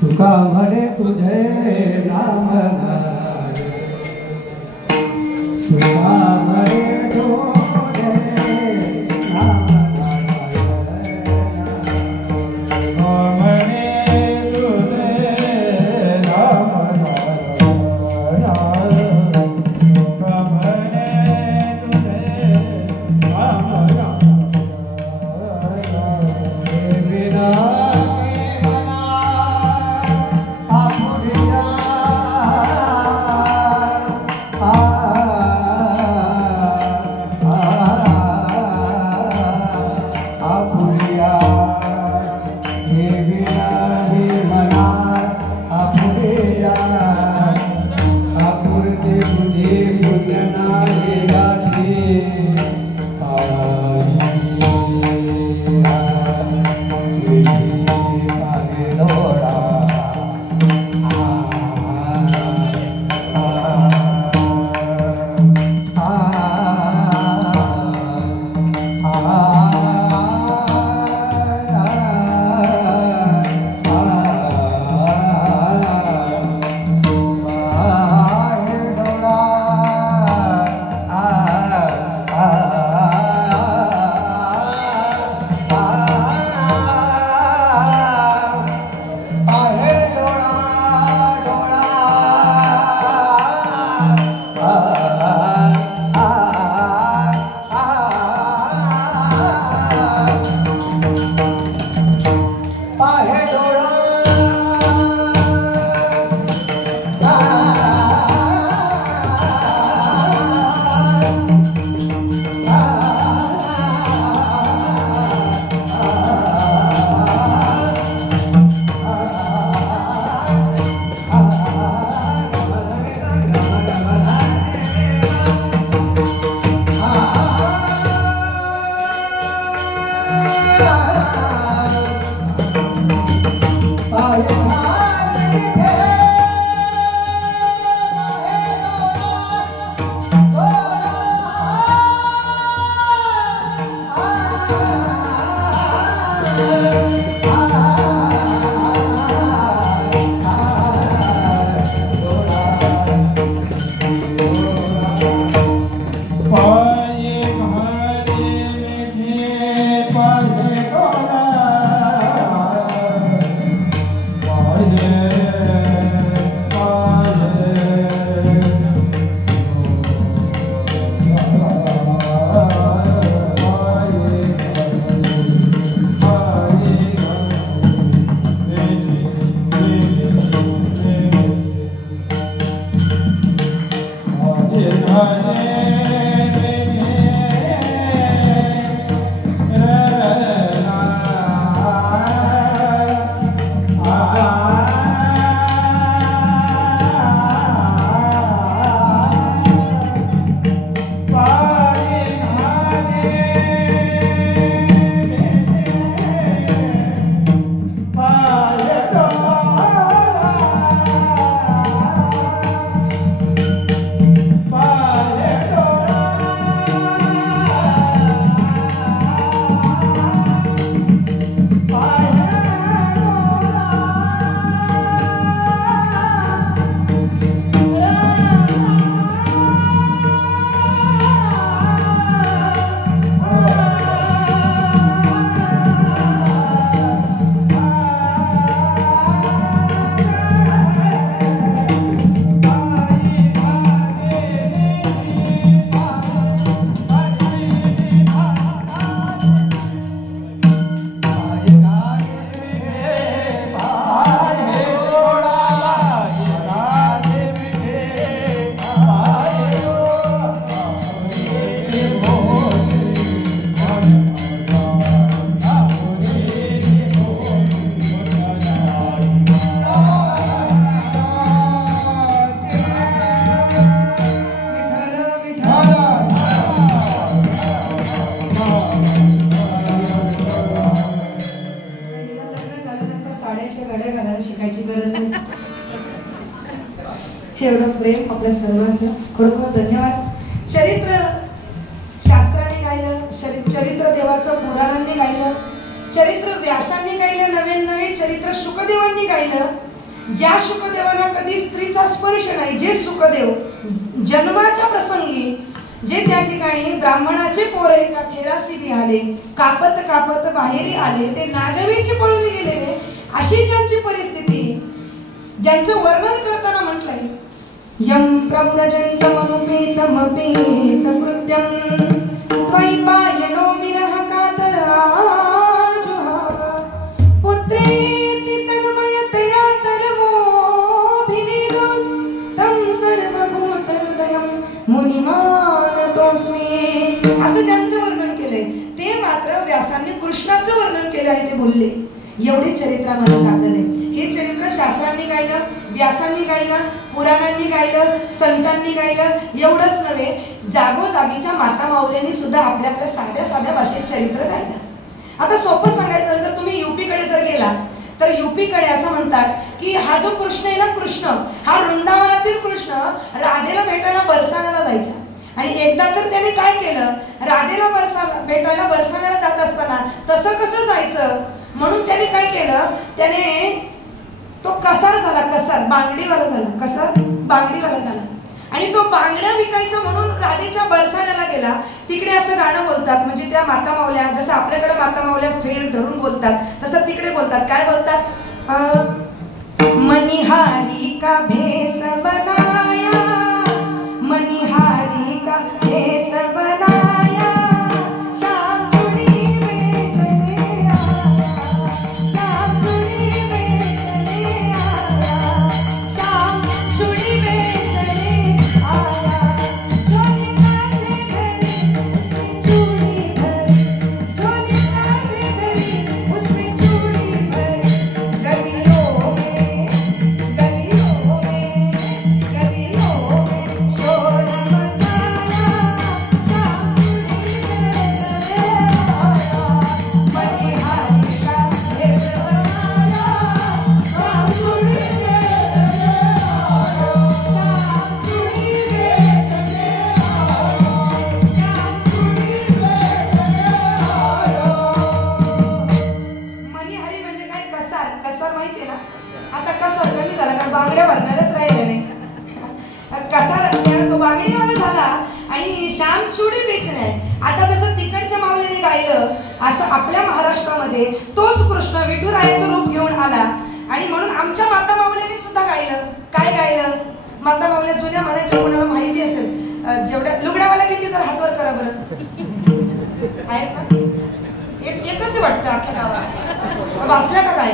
तुका म्हणे तुझे नाम तुका म्हणे तुझे नाम म्हणे तुझे नाम तुका म्हणे तुझे नाम विना एवढं प्रेम आपल्या सर्वांचं, खरोखर धन्यवाद. चरित्र शास्त्राने गायलं, चरित्र देवाचं पुराणांनी गायलं, चरित्र व्यासांनी गायलं, नवे चरित्र शुकदेवांनी गायलं. ज्या शुकदेवांना कधी स्त्रीचा स्पर्श नाही, जे शुकदेव जन्माच्या प्रसंगी जे त्या ठिकाणी ब्राह्मणाचे पोर एका खेळासी निघाले, कापत कापत बाहेरी आले, ते नागवेची पळून गेलेले, अशी ज्यांची परिस्थिती, ज्यांचं वर्णन करताना म्हटलंय यम प्रव्रजन्तमनुपेतमपेत कृत्यं त्वयिपायनो विरह कातराजुहाव पुत्रेति तन्मयतया तरवोऽभिनेदोस् तं सर्वभूतहृदयं मुनिमानतोऽस्मि. असं ज्यांचं वर्णन केलंय ते मात्र व्यासांनी कृष्णाचं वर्णन केलं आणि ते बोलले. एवढे चरित्रामध्ये दाखल आहे. हे चरित्र शास्त्रांनी गायलं, व्यासांनी गायलं, पुराणांनी गायलं, संतांनी गायलं. एवढंच नव्हे, जागोजागीच्या माता माऊल्यांनी सुद्धा आपल्या आपल्या साध्या साध्या भाषेत चरित्र गायलं. आता सोपं सांगायचं तर तुम्ही युपीकडे जर गेला तर युपीकडे असं म्हणतात की हा जो कृष्ण आहे ना, कृष्ण हा वृंदावनातील कृष्ण राधेला भेटायला बरसाण्याला जायचा. आणि एकदा तर त्याने काय केलं, राधेला भेटायला बरसाण्याला जात असताना तसं कसं जायचं म्हणून त्याने काय केलं, त्याने तो कसार झाला, कसार बांगडीवाला झाला, कसार बांगडीवाला झाला. आणि तो बांगड्या विकायचं म्हणून राधेच्या बरसाण्याला गेला. तिकडे असं गाणं बोलतात, म्हणजे त्या माता माऊल्या जसं आपल्याकडे माता माऊल्या फेर धरून बोलतात तसं तिकडे बोलतात. काय बोलतात, मनिहारी का भेस बनाया, मनिहारी का भेस बनाया, श्याम चूड़ी बेचने आया, श्याम चूड़ी बेचने आया, श्याम चूड़ी बेचने आया, चोली काटे धरी चूड़ी भरी, चोली काटे धरी उसमें चूड़ी भरी, गलियों में शोर मचाया, श्याम चूड़ी बेचने आया, मनिहारी का भेस बनाया, श्याम चूड़ी बेचने आया, श्याम चूड़ी बेचने आया, श्याम चूड़ी बेचने आया. मनिहारी म्हणजे काय, कसार. कसार माहितीये ना, आता कसार कमी झाला कारण बांगड्या भरणारच राहिले नाही. कसार तो बांगडीवाला झाला आणि श्याम चुडी बेचणे. आता जसं तिकडच्या माऊलीने गायलं असं आपल्या महाराष्ट्रामध्ये तोच कृष्ण विठुरायाचं रूप घेऊन आला. आणि म्हणून आमच्या माता माऊलीने सुद्धा गायलं. काय गायलं, माता माऊल्या जुन्या म्हणायच्या, कोणाला माहिती असेल, जेवढ्या लुगड्यावाला किती जर हातवर करा बरं, आहेत ना, एकच वाटतं अख्ख्या गावात, वाचल्या का काय.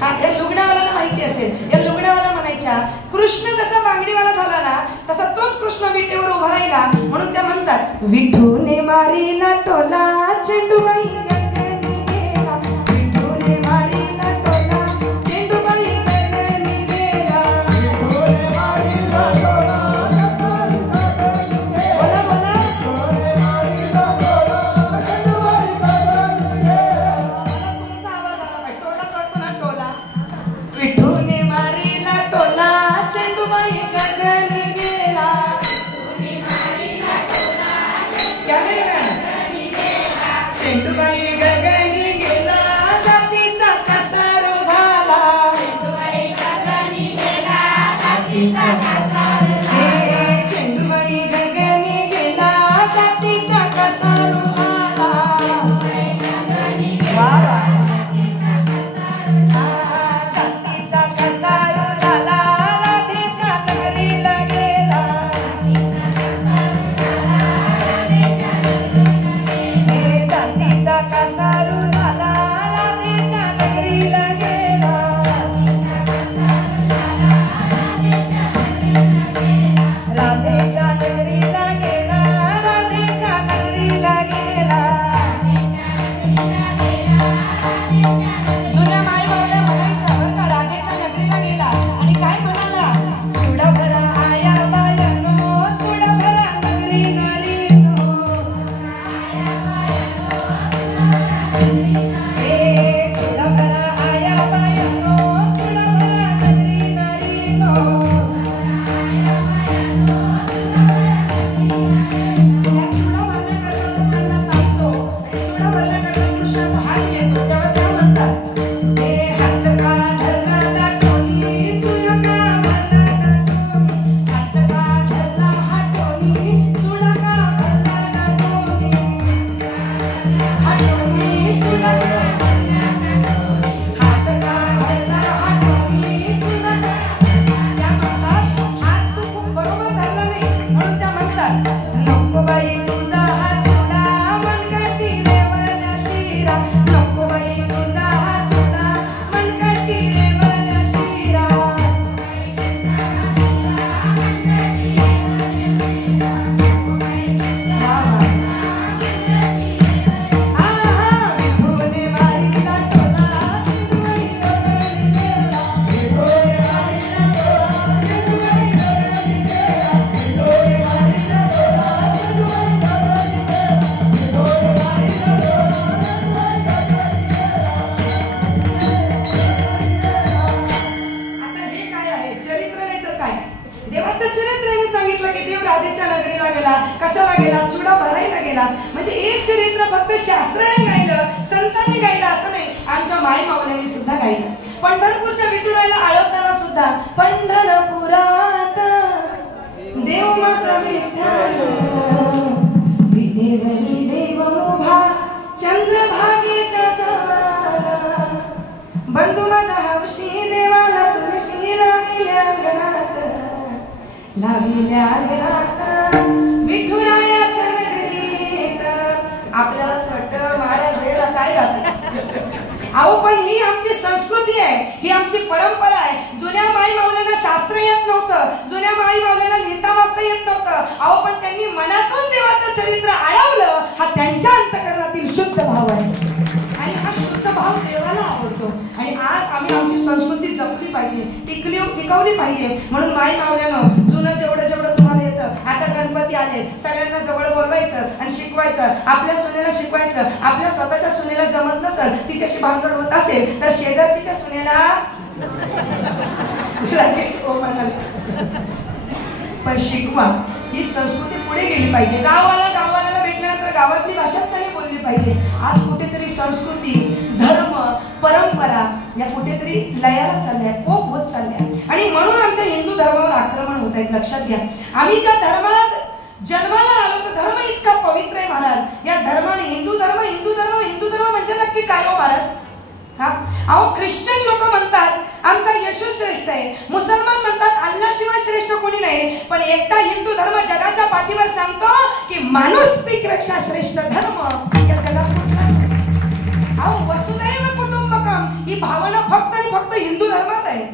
हा, या लुगड्यावाला माहिती असेल. या लुगड्यावाला म्हणायच्या कृष्ण जसा बांगडीवाला झाला ना तसा तोच कृष्ण विटेवर उभा राहिला. म्हणून त्या म्हणतात, विठूने मारीला टोला चेंडूबाई गगनी गेला, विठूने मारीला टोला चेंडूबाई गगनी गेला, विठूने मारीला टोला चेंडूबाई गगनी गेला, बोला बोला, विठूने मारीला टोला चेंडूबाई गगनी गेला. तुमचा आवाज आला, टोला कळतो ना, टोला. विठूने मारीला टोला चेंडूबाई गगनी गेला, चेंडूबाई गगनी गेला, जातीचा कसारो झाला, चेंडूबाई गगनी गेला, जातीचा कसारो झाला, चेंडूबाई गगनी गेला, जातीचा कसारो झाला, चेंडूबाई गगनी गेला, जातीचा कसारो झाला, राधेच्या नगरीला गेला, जातीचा कसारू झाला, राधेच्या नगरीला गेला, राधेच्या नगरीला गेला, राधेच्या नगरीला गेला. जुन्या माय बावल्या म्हणायच्या बरं का, राधेच्या नगरीला गेला आणि काय म्हणाला, चुडा भरा आया बायनो, चुडा भरा नगरी नारीनो, चुडा भरा आया बायनो, चुडा भरा नगरी नारीनो, चरित्र नाही तर काय? देवाचं चरित्र सांगितलं की देव राधेच्या नगरीला गेला. कशाला गेला? चुडा भरायला गेला. म्हणजे एक चरित्र फक्त शास्त्राने गायलं, संतांनी गायलं असं नाही, आमच्या माई माऊल्यांनी सुद्धा गायलं. पंढरपूरच्या विठुरायाला आळवताना सुद्धा पंढरपुरात देव माझा विठ्ठल, विठेवरी देव उभा चंद्रभागेच्या जवळ, बंधू माझा हौशी देवाला तुळशी लाविल्या अंगणात, लाविल्या अंगणात विठुरायाच्या नगरीत. आपल्याला असं वाटतं महाराज वेळेला काय जातं. अहो पण ही आमची संस्कृती आहे, ही आमची परंपरा आहे. जुन्या माई माऊल्यांना शास्त्र येत नव्हतं, जुन्या माई माऊल्यांना लिहिता वाचता येत नव्हतं. अहो पण त्यांनी मनातून देवाचं चरित्र आळवलं. हा त्यांच्या अंतःकरणातील शुद्ध भाव आहे आणि हा शुद्ध भाव देवाला आवडतो. आणि आज आम्ही आमची संस्कृती जपली पाहिजे, टिकवली पाहिजे. म्हणून माई माऊल्यानं जुनं जेवढं जेवढं तुम्हाला येतं, आता गणपती आले, सगळ्यांना जवळ बोलवायचं आणि शिकवायचं. आपल्या सुनेला शिकवायचं. आपल्या स्वतःच्या सुनेला जमत नसेल, तिच्याशी भांडण होत असेल तर शेजारच्या सुनेला पण शिकवा. ही संस्कृती पुढे गेली पाहिजे. गावाला भेटल्यानंतर गावातली भाषाच नाही बोलली पाहिजे. आज कुठेतरी संस्कृती, धर्म, परंपरा या कुठेतरी लयाला चालल्या, कोप होत चालल्या. आणि म्हणून आमच्या हिंदू धर्मावर आक्रमण होत आहेत. लक्षात घ्या, आम्ही ज्या धर्मात जन्माला आलो तो धर्म इतका पवित्र आहे महाराज. या धर्माने हिंदू धर्म म्हणजे नक्की काय हो महाराज? अहो ख्रिश्चन लोक म्हणतात आमचा येशू श्रेष्ठ आहे, मुसलमान म्हणतात अल्लाह शिवाय श्रेष्ठ कोणी नाही. पण एकटा हिंदू धर्म जगाच्या पाठीवर सांगतो की माणुसकीपेक्षा श्रेष्ठ धर्म या जगात कुठलाच नाही. अहो वसुदैव कुटुंबकम ही भावना फक्त आणि फक्त हिंदू धर्मात आहे.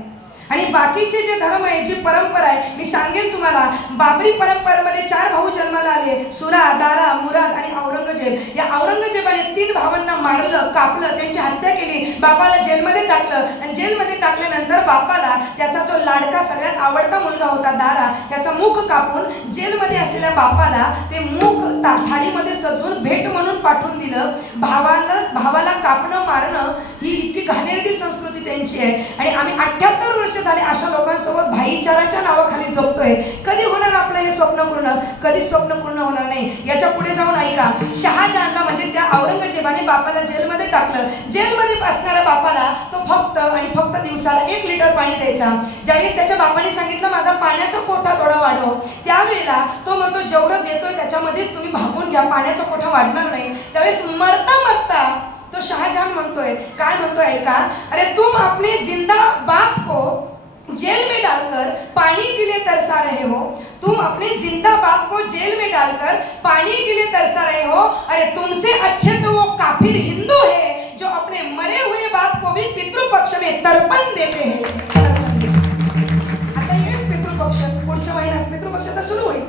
आणि बाकीचे जे धर्म आहे, जी परंपरा आहे, मी सांगेन तुम्हाला. बाबरी परंपरेमध्ये 4 भाऊ जन्माला आले, सुरा, दारा, मुराद आणि औरंगजेब. या औरंगजेबाने 3 भावांना मारलं, कापलं, त्यांची हत्या केली, बापाला जेलमध्ये टाकलं. आणि जेलमध्ये टाकल्यानंतर बापाला त्याचा जो लाडका सगळ्यात आवडता मुलगा होता दारा, त्याचा मुख कापून जेलमध्ये असलेल्या बापाला ते मुख थाळीमध्ये सजवून भेट म्हणून पाठवून दिलं. भावाला कापणं, मारणं ही इतकी घाणेरडी संस्कृती त्यांची आहे. आणि आम्ही 78 वर्ष झाले अशा लोकांसोबत भाईचाराच्या नावाखाली जगतोय. कधी होणार आपलं हे स्वप्न पूर्ण? कधी स्वप्न पूर्ण होणार नाही. याच्या पुढे जाऊन ऐका, शहाजहानला म्हणजे त्या औरंगजेबाने बापाला जेलमध्ये टाकलं. जेलमध्ये असणाऱ्या बापाला तो फक्त आणि फक्त दिवसाला 1 लिटर पाणी द्यायचा. ज्यावेळेस त्याच्या बापाने सांगितलं माझा पाण्याचा कोठा थोडा वाढव, त्यावेळेला तो म्हणतो जेवढं देतोय त्याच्यामध्येच तुम्ही भागून घ्या, पाण्याचा कोठा वाढणार नाही. त्यावेळेस मरता मरता तो शाहजहान म्हणतोय, काय म्हणतोय ऐका, अरे तुम अपने जिंदा बाप को जेल में डालकर पानी के लिए तरसा रहे हो, तुम अपने जिंदा बाप को जेल में डालकर पानी के लिए तरसा रहे हो, अरे तुमसे अच्छे तो वो काफिर हिंदू है जो अपने मरे हुए बाप को भी पितृपक्ष में तर्पण देते हैं. आता येईल पितृपक्ष, पुढच्या महिन्यात पितृपक्ष तर सुरू होईल.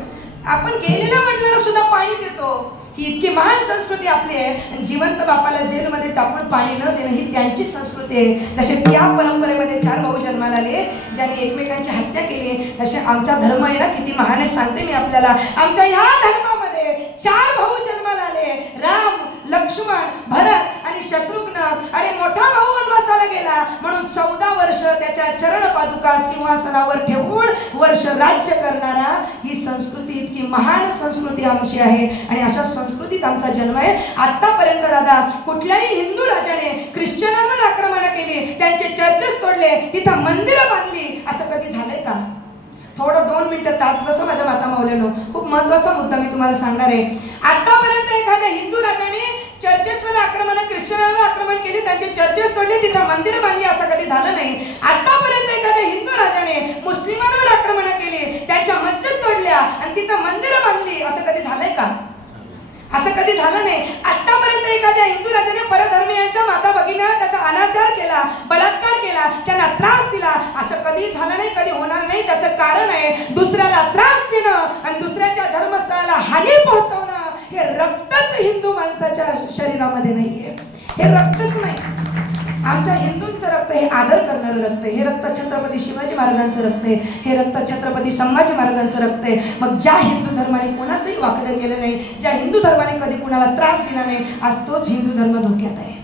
आपण गेलेल्या म्हटल्याला सुद्धा पाणी देतो. ही इतकी महान संस्कृती आपली आहे. जिवंत बापाला जेलमध्ये टाकून पाणी न देणं ही त्यांची संस्कृती आहे. जसे त्या परंपरेमध्ये 4 भाऊ जन्माला आले, ज्यांनी एकमेकांची हत्या केली, तसे आमचा धर्म आहे ना किती महान आहे सांगते मी आपल्याला. आमच्या ह्या धर्मामध्ये 4 भाऊ जन्माला आले, राम, लक्ष्मण, भरत आणि शत्रुघ्न. अरे मोठा भाऊ वनवासाला गेला म्हणून 14 वर्ष त्याच्या चरण पादुका सिंहासनावर ठेवून वर्ष राज्य करणारा, ही संस्कृती इतकी महान संस्कृती आमची आहे. आणि अशा संस्कृतीत आमचा जन्म आहे. आतापर्यंत दादा कुठल्याही हिंदू राजाने ख्रिश्चनांवर आक्रमण केली, त्यांचे चर्चेस तोडले, तिथं मंदिरं बांधली, असं कधी झालंय का? थोडं 2 मिनिटं तात बसा माझ्या माता माऊल्यानो. खूप महत्वाचा मुद्दा मी तुम्हाला सांगणार आहे. आतापर्यंत एखाद्या हिंदू राजाने चर्चेसवर आक्रमण, ख्रिश्चनांवर आक्रमण केली, त्यांचे चर्चेस तोडले, तिथं मंदिरं बांधली, असं कधी झालं नाही. आतापर्यंत एखाद्या हिंदू राजाने मुस्लिमांवर आक्रमण केली, त्यांच्या मस्जिद तोडल्या आणि तिथं मंदिरं बांधली, असं कधी झालंय का? असं कधी झालं नाही. आतापर्यंत एखाद्या हिंदू राजाने परधर्मीयांच्या माता भगिनींना त्याचा अनाचार केला, बलात्कार केला, त्यांना त्रास दिला, असं कधी झालं नाही, कधी होणार नाही. त्याचं कारण आहे दुसऱ्याला त्रास देणं आणि दुसऱ्याच्या धर्मस्थळाला हानी पोहोचवणं. हे रक्तच हिंदू माणसाच्या शरीरामध्ये नाहीये, हे रक्तच नाही. आमच्या हिंदूंचं रक्त हे आदर करणारं रक्त आहे. हे रक्त छत्रपती शिवाजी महाराजांचं रक्त आहे, हे रक्त छत्रपती संभाजी महाराजांचं रक्त आहे. मग ज्या हिंदू धर्माने कोणाचंही वाकडं केलं नाही, ज्या हिंदू धर्माने कधी कुणाला त्रास दिला नाही, आज तोच हिंदू धर्म धोक्यात आहे.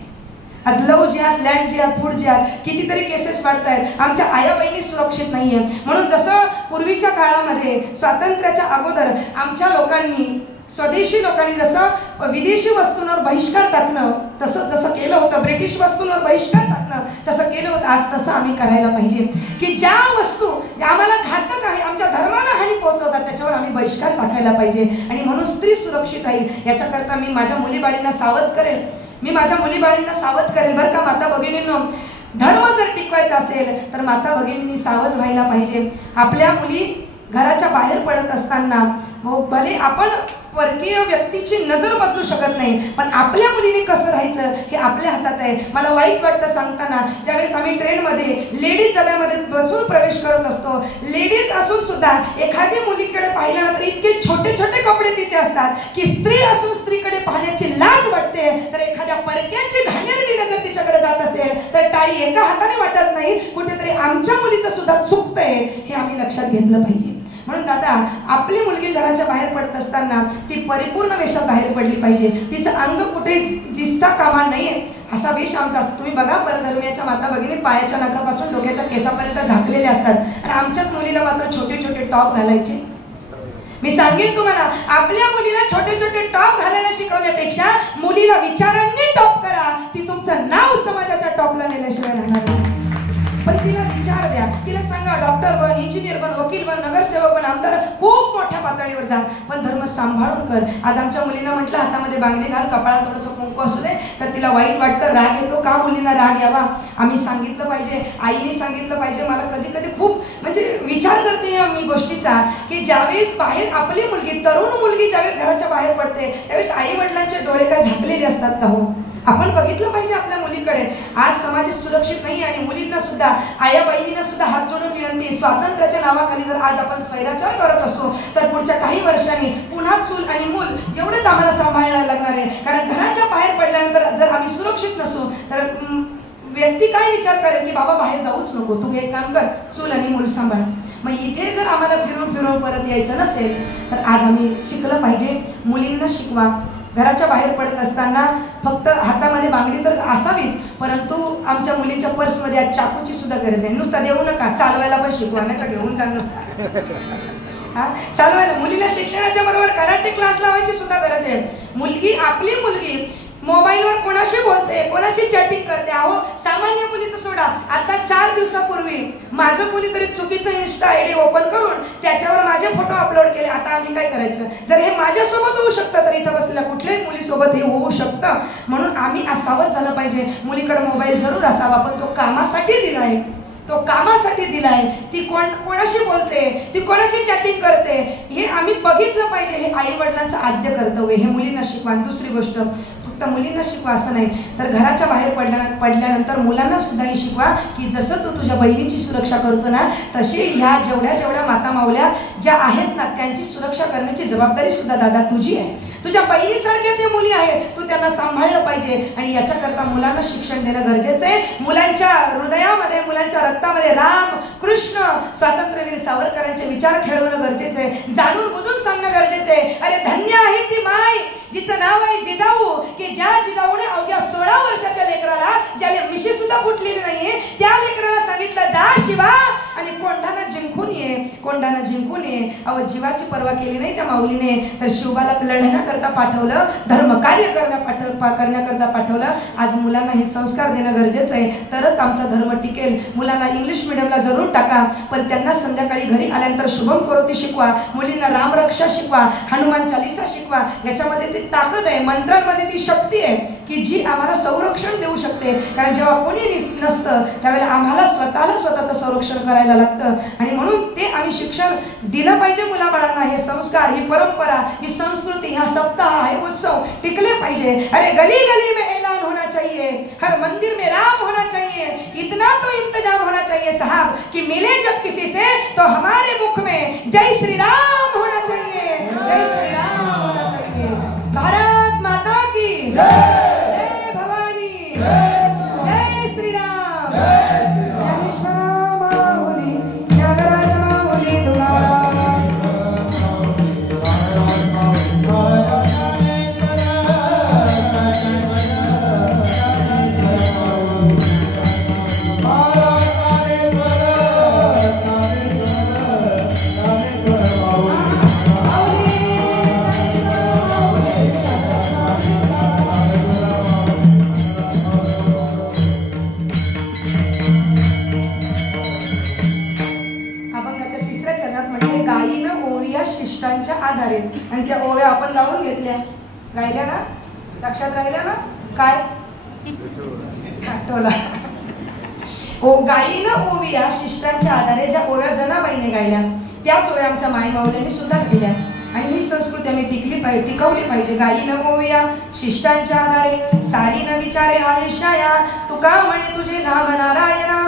आज लव जिहाद, लँड जिहाद, फूड जिहाद कितीतरी केसेस वाढत आहेत. आमच्या आया बहिणी सुरक्षित नाहीये. म्हणून जसं पूर्वीच्या काळामध्ये स्वातंत्र्याच्या अगोदर आमच्या लोकांनी, स्वदेशी लोकांनी जसं विदेशी वस्तूंवर बहिष्कार टाकणं तसं केलं होतं, ब्रिटिश वस्तूंवर बहिष्कार टाकणं तसं केलं होतं, आज तसं आम्ही करायला पाहिजे की ज्या वस्तू आम्हाला घातक आहे, आमच्या धर्माला हानी पोहोचवतात, त्याच्यावर आम्ही बहिष्कार टाकायला पाहिजे. आणि म्हणून स्त्री सुरक्षित राहील याच्याकरता मी माझ्या मुलीबाळींना सावध करेल, बरं का माता भगिनींनो. धर्म जर टिकवायचा असेल तर माता भगिनींनी सावध व्हायला पाहिजे. आपल्या मुली घराच्या बाहेर पडत असताना भले आपण परकीय व्यक्तीची नजर बदलू शकत नाही, पण आपल्या मुलीने कसं राहायचं हे आपल्या हातात आहे. मला वाईट वाटतं सांगताना, ज्यावेळेस आम्ही ट्रेनमध्ये लेडीज डब्यामध्ये बसून प्रवेश करत असतो, लेडीज असून सुद्धा एखादी मुलीकडे पाहिलं तर इतके छोटे छोटे कपडे तिचे असतात की स्त्री असून स्त्रीकडे पाहण्याची लाज वाटते. तर एखाद्या परक्याची घाणेरडी नजर तिच्याकडे जात असेल तर टाळी एका हाताने वाटत नाही, कुठेतरी आमच्या मुलीचं सुद्धा चुकतंय हे आम्ही लक्षात घेतलं पाहिजे. म्हणून दादा, आपली मुलगी घराच्या बाहेर पडत असताना ती परिपूर्ण वेशात बाहेर पडली पाहिजे. तिचं अंग कुठे दिसता कामा नये असा वेश आमचा असतो. तुम्ही बघा, परधर्मीयाच्या माता भगिनी पायाच्या नखापासून डोक्याच्या केसापर्यंत झाकलेल्या असतात आणि आमच्याच मुलीला मात्र छोटे छोटे टॉप घालायचे. मी सांगेन तुम्हाला, आपल्या मुलीला छोटे छोटे टॉप घालायला शिकवण्यापेक्षा मुलीला विचारांनी टॉप करा. ती तुमचं नाव समाजाच्या टॉपला नेल्याशिवाय राहणार नाही. पण तिला विचार द्या, तिला सांगा डॉक्टर बन, इंजिनियर बन, वकील बन, नगरसेवक बन, आमदार, खूप मोठ्या पातळीवर जा, पण धर्म सांभाळून कर. आज आमच्या मुलींना म्हटलं हातामध्ये बांगडी घाल, कपाळात थोडंसं कुंकू असू दे, तर तिला वाईट वाटतं, राग येतो. का मुलींना राग यावा? आम्ही सांगितलं पाहिजे, आईने सांगितलं पाहिजे. मला कधी कधी खूप विचार करते मी गोष्टीचा की ज्यावेळेस बाहेर आपली मुलगी, तरुण मुलगी ज्यावेळेस घराच्या बाहेर पडते त्यावेळेस आई वडिलांचे डोळे काय झाकलेले असतात का हो? आपण बघितलं पाहिजे आपल्या मुलीकडे. आज समाज सुरक्षित नाही आणि मुलींना सुद्धा, आया बहिणींना सुद्धा हात जोडून विनंती, स्वातंत्र्याच्या नावाखाली जर आज आपण स्वैराचार करत असो तर पुढच्या काही वर्षांनी पुन्हा चूल आणि मूल एवढंच आम्हाला सांभाळायला लागणार आहे. कारण घराच्या बाहेर पडल्यानंतर जर आम्ही सुरक्षित नसू तर व्यक्ती काय विचार करेल की बाबा बाहेर जाऊच नको, तू एक काम कर, चूल आणि मूल सांभाळ. मग इथे जर आम्हाला फिरून फिरून परत यायचं नसेल तर आज आम्ही शिकलं पाहिजे. मुलींना शिकवा. घराच्या बाहेर पडत असताना फक्त हातामध्ये बांगडी तर असावीच, परंतु आमच्या मुलीच्या पर्समध्ये आज चाकूची सुद्धा गरज आहे. नुसता देऊ नका, चालवायला पण शिकवा, नाही तर घेऊन जा नुसता. चालवायला मुलीला शिक्षणाच्या बरोबर कराटे क्लास लावायची सुद्धा गरज आहे. मुलगी, आपली मुलगी मोबाईलवर कोणाशी बोलते, कोणाशी चॅटिंग करते. अहो, सामान्य मुलीचं सोडा, आता 4 दिवसापूर्वी माझं कोणीतरी चुकीचं इन्स्टा आयडी ओपन करून त्याच्यावर माझे फोटो अपलोड केले. आता आम्ही काय करायचं? जर हे माझ्यासोबत होऊ शकतं तर इथं बसलेल्या कुठल्याही मुलीसोबत हे होऊ शकतं. म्हणून आम्ही सावध झालं पाहिजे. मुलीकडे मोबाईल जरूर असावा, पण तो कामासाठी दिलाय, ती कोणाशी बोलते, ती कोणाशी चॅटिंग करते हे आम्ही बघितलं पाहिजे. हे आई वडिलांचं आद्य कर्तव्य, हे मुलींना शिकवा. दुसरी गोष्ट, फक्त मुलींना शिकवा असं नाही तर घराच्या बाहेर पडल्यानंतर मुलांना सुद्धा शिकवा की जसं तू तुझ्या बहिणीची सुरक्षा करतो ना, तशी ह्या जेवढ्या माता मावल्या ज्या आहेत ना, त्यांची सुरक्षा करण्याची जबाबदारी सुद्धा दादा तुझी आहे. तुझ्या बहिणीसारख्या ते मुली आहेत, तू त्यांना सांभाळलं पाहिजे. आणि याच्याकरता मुलांना शिक्षण देणं गरजेचं आहे. मुलांच्या हृदयामध्ये, मुलांच्या रक्तामध्ये राम, कृष्ण, स्वातंत्र्यवीर सावरकरांचे विचार खेळवणं गरजेचं आहे. जाणून बुजून सांगणं गरजेचं आहे. अरे धन्य आहे ती माय जिचं नाव आहे जिजाऊ, की ज्या जिजाऊने अवघ्या 16 वर्षाच्या लेकराला, ज्याला मिशी सुद्धा फुटलेली नाहीये, त्या लेकराला सांगितलं जा शिवा आणि कोंढाणा जिंकून ये. अहो, जीवाची पर्वा केली नाही त्या माऊलीने, तर शिवबाला लढण्याकरता पाठवलं, धर्म कार्य करण्याकरता पाठवलं. आज मुलांना हे संस्कार देणं गरजेचं आहे, तरच आमचा धर्म टिकेल. मुलांना इंग्लिश मिडियमला जरूर टाका, पण त्यांना संध्याकाळी घरी आल्यानंतर शुभम करोती शिकवा. मुलींना रामरक्षा शिकवा, हनुमान चालीसा शिकवा. याच्यामध्ये ती ताकद आहे, मंत्रांमध्ये ती शक्ती आहे की जी आम्हाला संरक्षण देऊ शकते. कारण जेव्हा कोणी नसतं त्यावेळेला आम्हाला स्वतःचं संरक्षण करायला लागतं. आणि म्हणून ते आम्ही शिक्षण दिलं पाहिजे मुलाबाळांना. हे संस्कार, ही परंपरा, ही संस्कृती, हा सप्ताह, हे उत्सव टिकले पाहिजे. अरे गली गली में ऐलान होना चाहिए, हर मंदिर में राम होना चाहिए, इतना तो इंतजाम होना चाहिए साहब कि मिले जब किसी से तो हमारे मुख में जय श्री राम होना चाहिए, जय श्री राम होना चाहिए. भारत माता की जय, भवानी जय, श्री राम, ज्ञानेश्वर माऊली, ज्ञानराज माऊली तुकाराम. तिसऱ्या चरणात म्हटले गायीनं ओविया शिष्टांच्या आधारे, आणि त्या ओव्या आपण गाऊन घेतल्या, गायल्या ना, लक्षात राहिल्या ना? काय टोला ओ गायीनं ओविया शिष्टांच्या आधारे, ज्या ओव्या जनाबाईने गायल्या त्याच ओव्या आमच्या माई माऊल्यांनी सुद्धा केल्या, आणि ही संस्कृती आम्ही टिकवली पाहिजे. गायीनं ओविया शिष्टांच्या आधारे, सारी न विचारे आयुष्या, तुका म्हणे तुझे नाम नारायणा,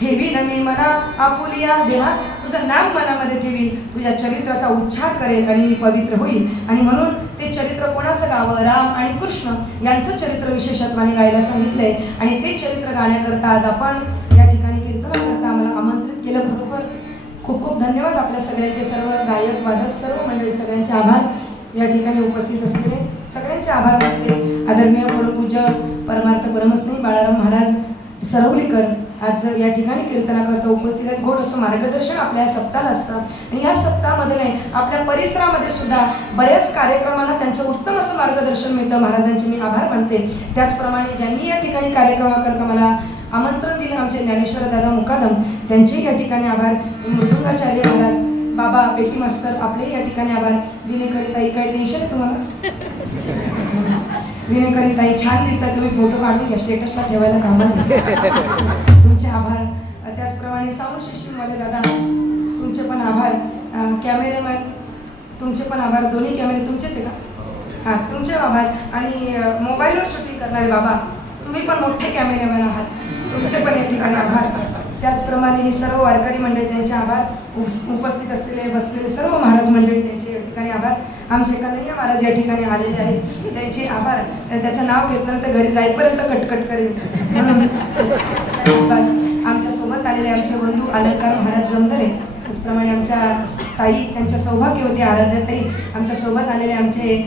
ठेवी न मी मना आपुलिया, देवा तुझं नाम मनामध्ये ठेवी, तुझ्या चरित्राचा उच्चार करेल आणि मी पवित्र होईल. आणि म्हणून ते चरित्र कोणाचं गावं? राम आणि कृष्ण यांचं चरित्र विशेषत्वाने गायला सांगितलंय, आणि ते चरित्र गाण्याकरता आज आपण या ठिकाणी कीर्तनाकरता आम्हाला आमंत्रित केलं. खरोखर खूप खूप धन्यवाद आपल्या सगळ्यांचे, सर्व गायक वादक सर्व मंडळी सगळ्यांचे आभार. या ठिकाणी उपस्थित असलेले सगळ्यांचे आभार मानते. आदरणीय परमपूज्य परमार्थ परमस्नेही बाळाराम महाराज सरवलीकर आज या ठिकाणी कीर्तनाकरता उपस्थित आहेत. गोड असं मार्गदर्शन आपल्या या सप्ताहाला असतं, आणि या सप्ताहामध्ये नाही आपल्या परिसरामध्ये सुद्धा बऱ्याच कार्यक्रमांना त्यांचं उत्तम असं मार्गदर्शन मिळतं. महाराजांचे मी आभार मानते. त्याचप्रमाणे ज्यांनी या ठिकाणी कार्यक्रमाकरता मला आमंत्रण दिलं, आमचे ज्ञानेश्वर दादा मुकादम, त्यांचे या ठिकाणी आभार. मृदुंगाचार्य महाराज, बाबा पेटी मास्तर, आपले या ठिकाणी आभार. विनेकरीताई, काही टेन्शन आहे तुम्हाला? विनेकरीताई छान दिसतात तुम्ही, फोटो काढून घ्या, स्टेटसला ठेवायला कामाला. तुमचे आभार. त्याचप्रमाणे साऊंड सिस्टीमवाले दादा, तुमचे पण आभार. कॅमेरेमॅन, तुमचे पण आभार. दोन्ही कॅमेरे तुमचेच आहे का? हां, तुमचे आभार. आणि मोबाईलवर शूटिंग करणारे बाबा, तुम्ही पण मोठे कॅमेरेमॅन आहात, तुमचे पण या ठिकाणी आभार. त्याचप्रमाणे ही सर्व वारकरी मंडळी त्यांचे आभार. उपस्थित असलेले बसलेले सर्व महाराज मंडळी त्यांचे या ठिकाणी आभार. आमचे कन्हैया महाराज या ठिकाणी आलेले आहेत, त्यांचे आभार. त्याचं नाव घेतलं तर घरी जाईपर्यंत कटकट करेल म्हणून आमच्या सोबत आलेले आमचे बंधू अलंकार महाराज जमदरे, त्याचप्रमाणे आमच्या ताई, त्यांच्या सौभाग्यवती आराध्याताई, आमच्या सोबत आलेले आमचे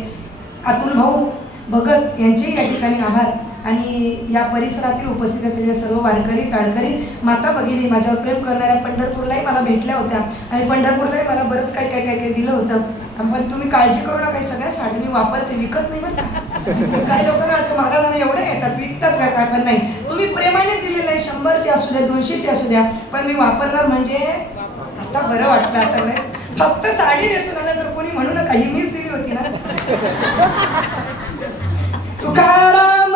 अतुल भाऊ भगत यांचे या ठिकाणी आभार. आणि या परिसरातील उपस्थित असलेल्या सर्व वारकरी टाळकरी माता भगिनी, माझ्यावर प्रेम करणाऱ्या पंढरपूरलाही मला भेटल्या होत्या, आणि पंढरपूरलाही मला बरंच काय दिलं होतं. पण तुम्ही काळजी करू नका, सगळ्या साडी मी वापरते, विकत नाही बरं का. काही लोकांना वाटतं महाराजांना एवढे येतात, विकतात का काय, पण नाही, तुम्ही प्रेमाने दिलेलं आहे. 100ची असू द्या, 200ची असू द्या, पण मी वापरणार. म्हणजे आता बरं वाटलं असं नाही, फक्त साडी नेसून आलं तर कोणी म्हणू नका ही मीच दिली होती ना. तुकाराम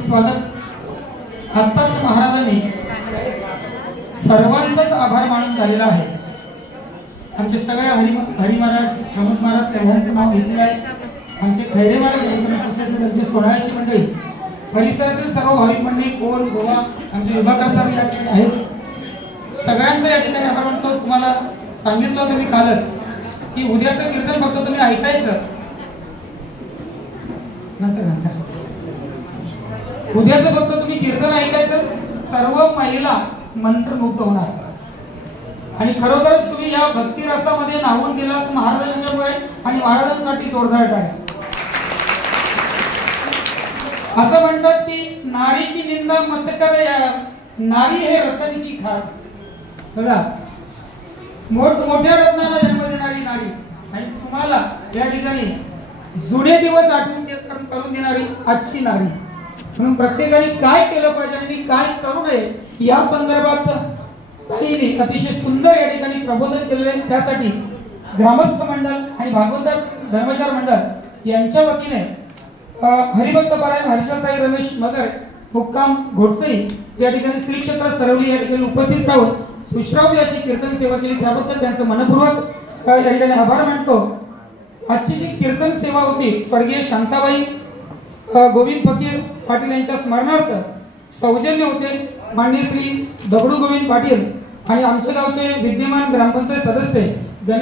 स्वागत. आत्ताच महाराजांनी सर्वांचाच आभार मानून झालेला आहे. आमचे सगळे हरी महाराज, प्रमोद महाराज सर्वांचं नाव घेतलेलं आहे. आमचे खैरे महाराज, त्यांचे सोहळ्याची मंडळी, परिसरातील सर्व भाविक मंडळी, कोण गोवा, आमचे विभागकर साहेब या ठिकाणी आहेत. सगळ्यांचं या ठिकाणी आभार मानतो. तुम्हाला सांगितलं होतं मी कालच की उद्याचं कीर्तन फक्त तुम्ही ऐकायचं, नंतर उद्याचं फक्त तुम्ही कीर्तन ऐकायचं. सर्व महिला मंत्रमुग्ध होणार, आणि खरोखरच तुम्ही या भक्ती रसामध्ये नाहून गेलात महाराजांच्यामुळे, आणि महाराजांसाठी जोरदार टाळ्या. असं म्हणतात की नारी की निंदा मत करे यार, नारी हे रत्न की खार. बघा, मोठमोठ्या रत्नाला जन्म देणारी नारी, आणि तुम्हाला या ठिकाणी जुने दिवस आठवून करून देणारी आजची नारी. म्हणून प्रत्येकाने काय केलं पाहिजे आणि काय करू नये या संदर्भात ताईंनी अतिशय सुंदर या ठिकाणी प्रबोधन केलेले. त्यासाठी ग्रामस्थ मंडळ आणि भागवत धर्मचार मंडळ यांच्या वतीने हरिभक्त पारायण हर्षलताई रमेश मगर मुक्काम घोडसई या ठिकाणी श्री क्षेत्र सरवली या ठिकाणी उपस्थित राहून सुश्राव्य अशी कीर्तन सेवा केली. त्याबद्दल त्यांचं मनपूर्वक या ठिकाणी आभार मानतो. आजची जी कीर्तन सेवा होती स्वर्गीय शांताबाई गोविंद फकीर पाटील यांच्या स्मरणार्थ सौजन्य होते माननीय श्री दगडू गोविंद पाटील आणि आमच्या गावचे विद्यमान ग्रामपंचायत सदस्य गणेश